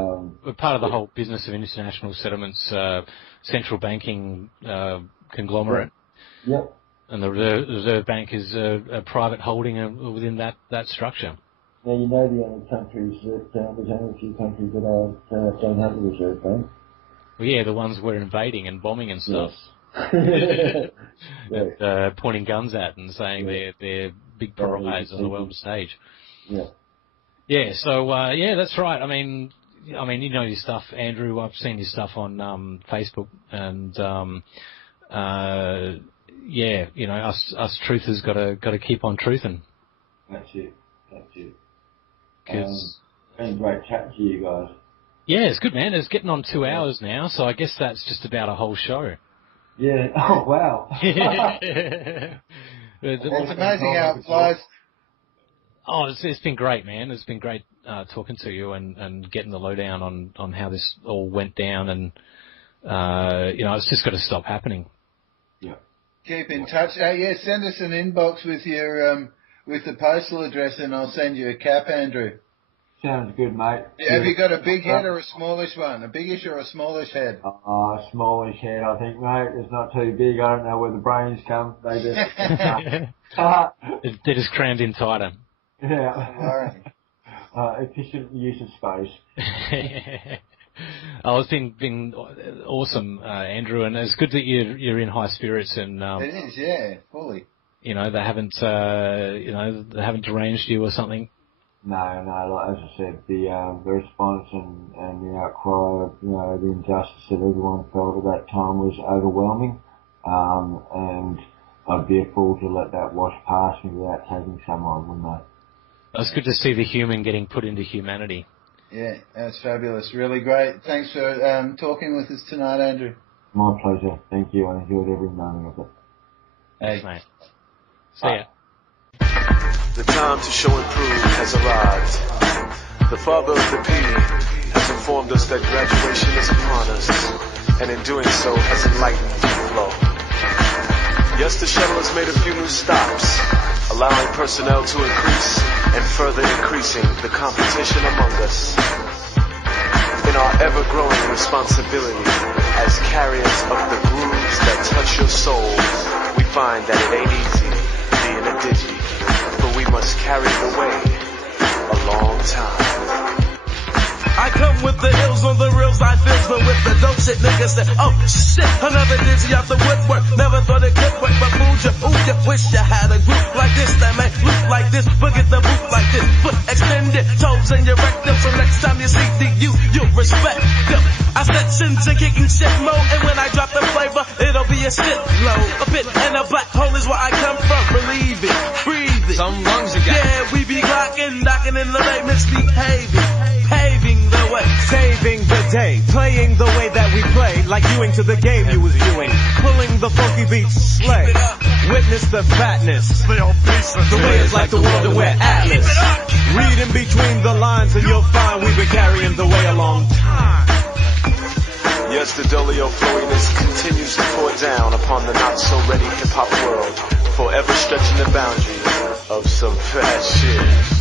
part of the whole business of international settlements, central banking conglomerate. Yep. And the Reserve Bank is a private holding within that structure. Now you know the only countries that there's only a few countries that don't have a Reserve Bank. Well, yeah, the ones we're invading and bombing and stuff. Yes. And, pointing guns at and saying they're big pariahs on the world stage. Yeah. Yeah, so, that's right. I mean, you know your stuff, Andrew. I've seen your stuff on Facebook, and yeah, you know, us truthers got to keep on truthing. That's it. Cause, been great chatting to you guys. Yeah, it's good, man. It's getting on 2 hours now, so I guess that's just about a whole show. Yeah. Oh, wow. It's amazing how it flies. Oh, it's been great, man. It's been great talking to you and getting the lowdown on how this all went down, and you know, it's just got to stop happening. Yeah. Keep in touch. Yeah, send us an inbox with your with the postal address, and I'll send you a cap, Andrew. Sounds good, mate. Yeah, have you got a big head or a smallish one? A biggish or a smallish head? Smallish head, I think, mate. It's not too big. I don't know where the brains come. They just... They're just crammed in tighter. Yeah. Efficient use of space. Oh, it's been awesome, Andrew, and it's good that you're in high spirits, and it is, yeah, fully. You know, they haven't deranged you or something. No, like as I said, the response and the outcry of, you know, the injustice that everyone felt at that time was overwhelming, and I'd be a fool to let that wash past me without taking some on, wouldn't I? It's good to see the human getting put into humanity. Yeah, that's fabulous. Really great. Thanks for talking with us tonight, Andrew. My pleasure. Thank you. I enjoyed every moment of it. Thanks, mate. See ya. The time to show and prove has arrived. The father of the P has informed us that graduation is upon us, and in doing so has enlightened the flow. Yes, the shuttle has made a few new stops, allowing personnel to increase and further increasing the competition among us. In our ever-growing responsibility as carriers of the grooves that touch your soul, we find that it ain't easy being a digi, but we must carry the way a long time. I come with the ills on the reels, I fizzle with the dope shit. Niggas say, oh shit, another digi out the woodwork. Never thought it could work, but fooled you. Ooh, you wish you had a group like this that make look like this, but get the boot like this. Foot extended, toes in your rectum, so next time you see you'll respect them. I set shins and kicking shit mode, and when I drop the flavor, it'll be a shit load. A pit and a black hole is where I come from. Believe it, breathe it. Some lungs you got. Yeah, we be clocking, knocking in the late misbehaving, paving the way, saving the day, playing the way that we play, like you into the game you was viewing, pulling the funky beats slay, witness the fatness, the way it's like the world to wear Atlas, reading between the lines and you'll find we've been carrying the way a long time. Yes, the dolio flowiness continues to pour down upon the not so ready hip hop world, forever stretching the boundaries of some fat shit.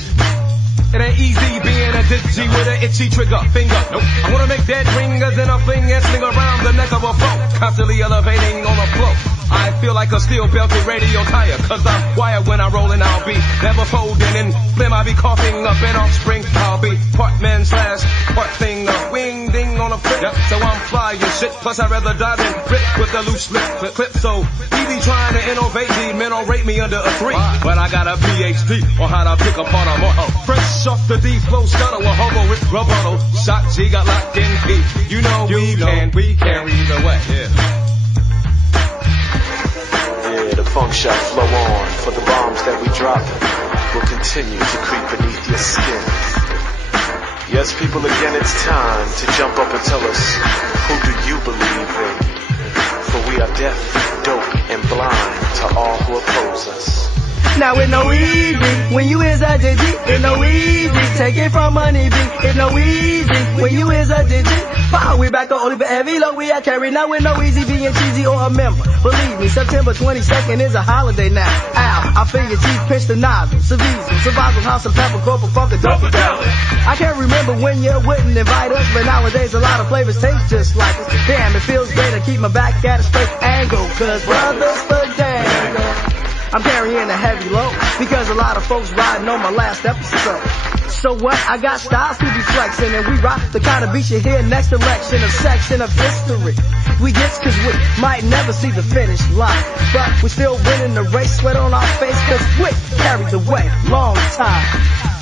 It ain't easy being a digi with an itchy trigger finger. Nope. I wanna make dead ringers in a fling and sling around the neck of a foe, constantly elevating on the flow. I feel like a steel belted radio tire, cause I'm wired when I roll and I'll be never folding in phlegm. I'll be coughing up an offspring. I'll be part man / part thing, a wing ding on a flip. Yep. So I'm flying shit, plus I'd rather die than rip with a loose lip clip. So he be trying to innovate, the men don't rate me under a 3. But I got a PhD on how to pick apart a motto. Fresh off the D-flow scuttle, a hobo with rebuttal. Shot G got locked in key. You know we carry the way. Yeah, the funk shall flow on, for the bombs that we drop will continue to creep beneath your skin. Yes, people, again, it's time to jump up and tell us, who do you believe in? For we are deaf, dope, and blind to all who oppose us. Now it no easy when you is a digi. It no easy. Take it from money B. It no easy when you is a digi. Power we back on only for heavy low we are carry. Now it no easy being cheesy or a member. Believe me, September 22nd is a holiday now. Ow, I feel your teeth pinch the nozzle. Survival, house and pepper, corporate funk, the dope. I can't remember when you wouldn't invite us, but nowadays a lot of flavors taste just like us. Damn, it feels great to keep my back at a straight angle, cause brothers for damn. I'm carrying a heavy load because a lot of folks riding on my last episode. So what? I got styles to be flexing, and we rock the kind of beats you hear next election of section of history. We gets cause we might never see the finish line, but we still winning the race, sweat on our face cause we carry the way long time.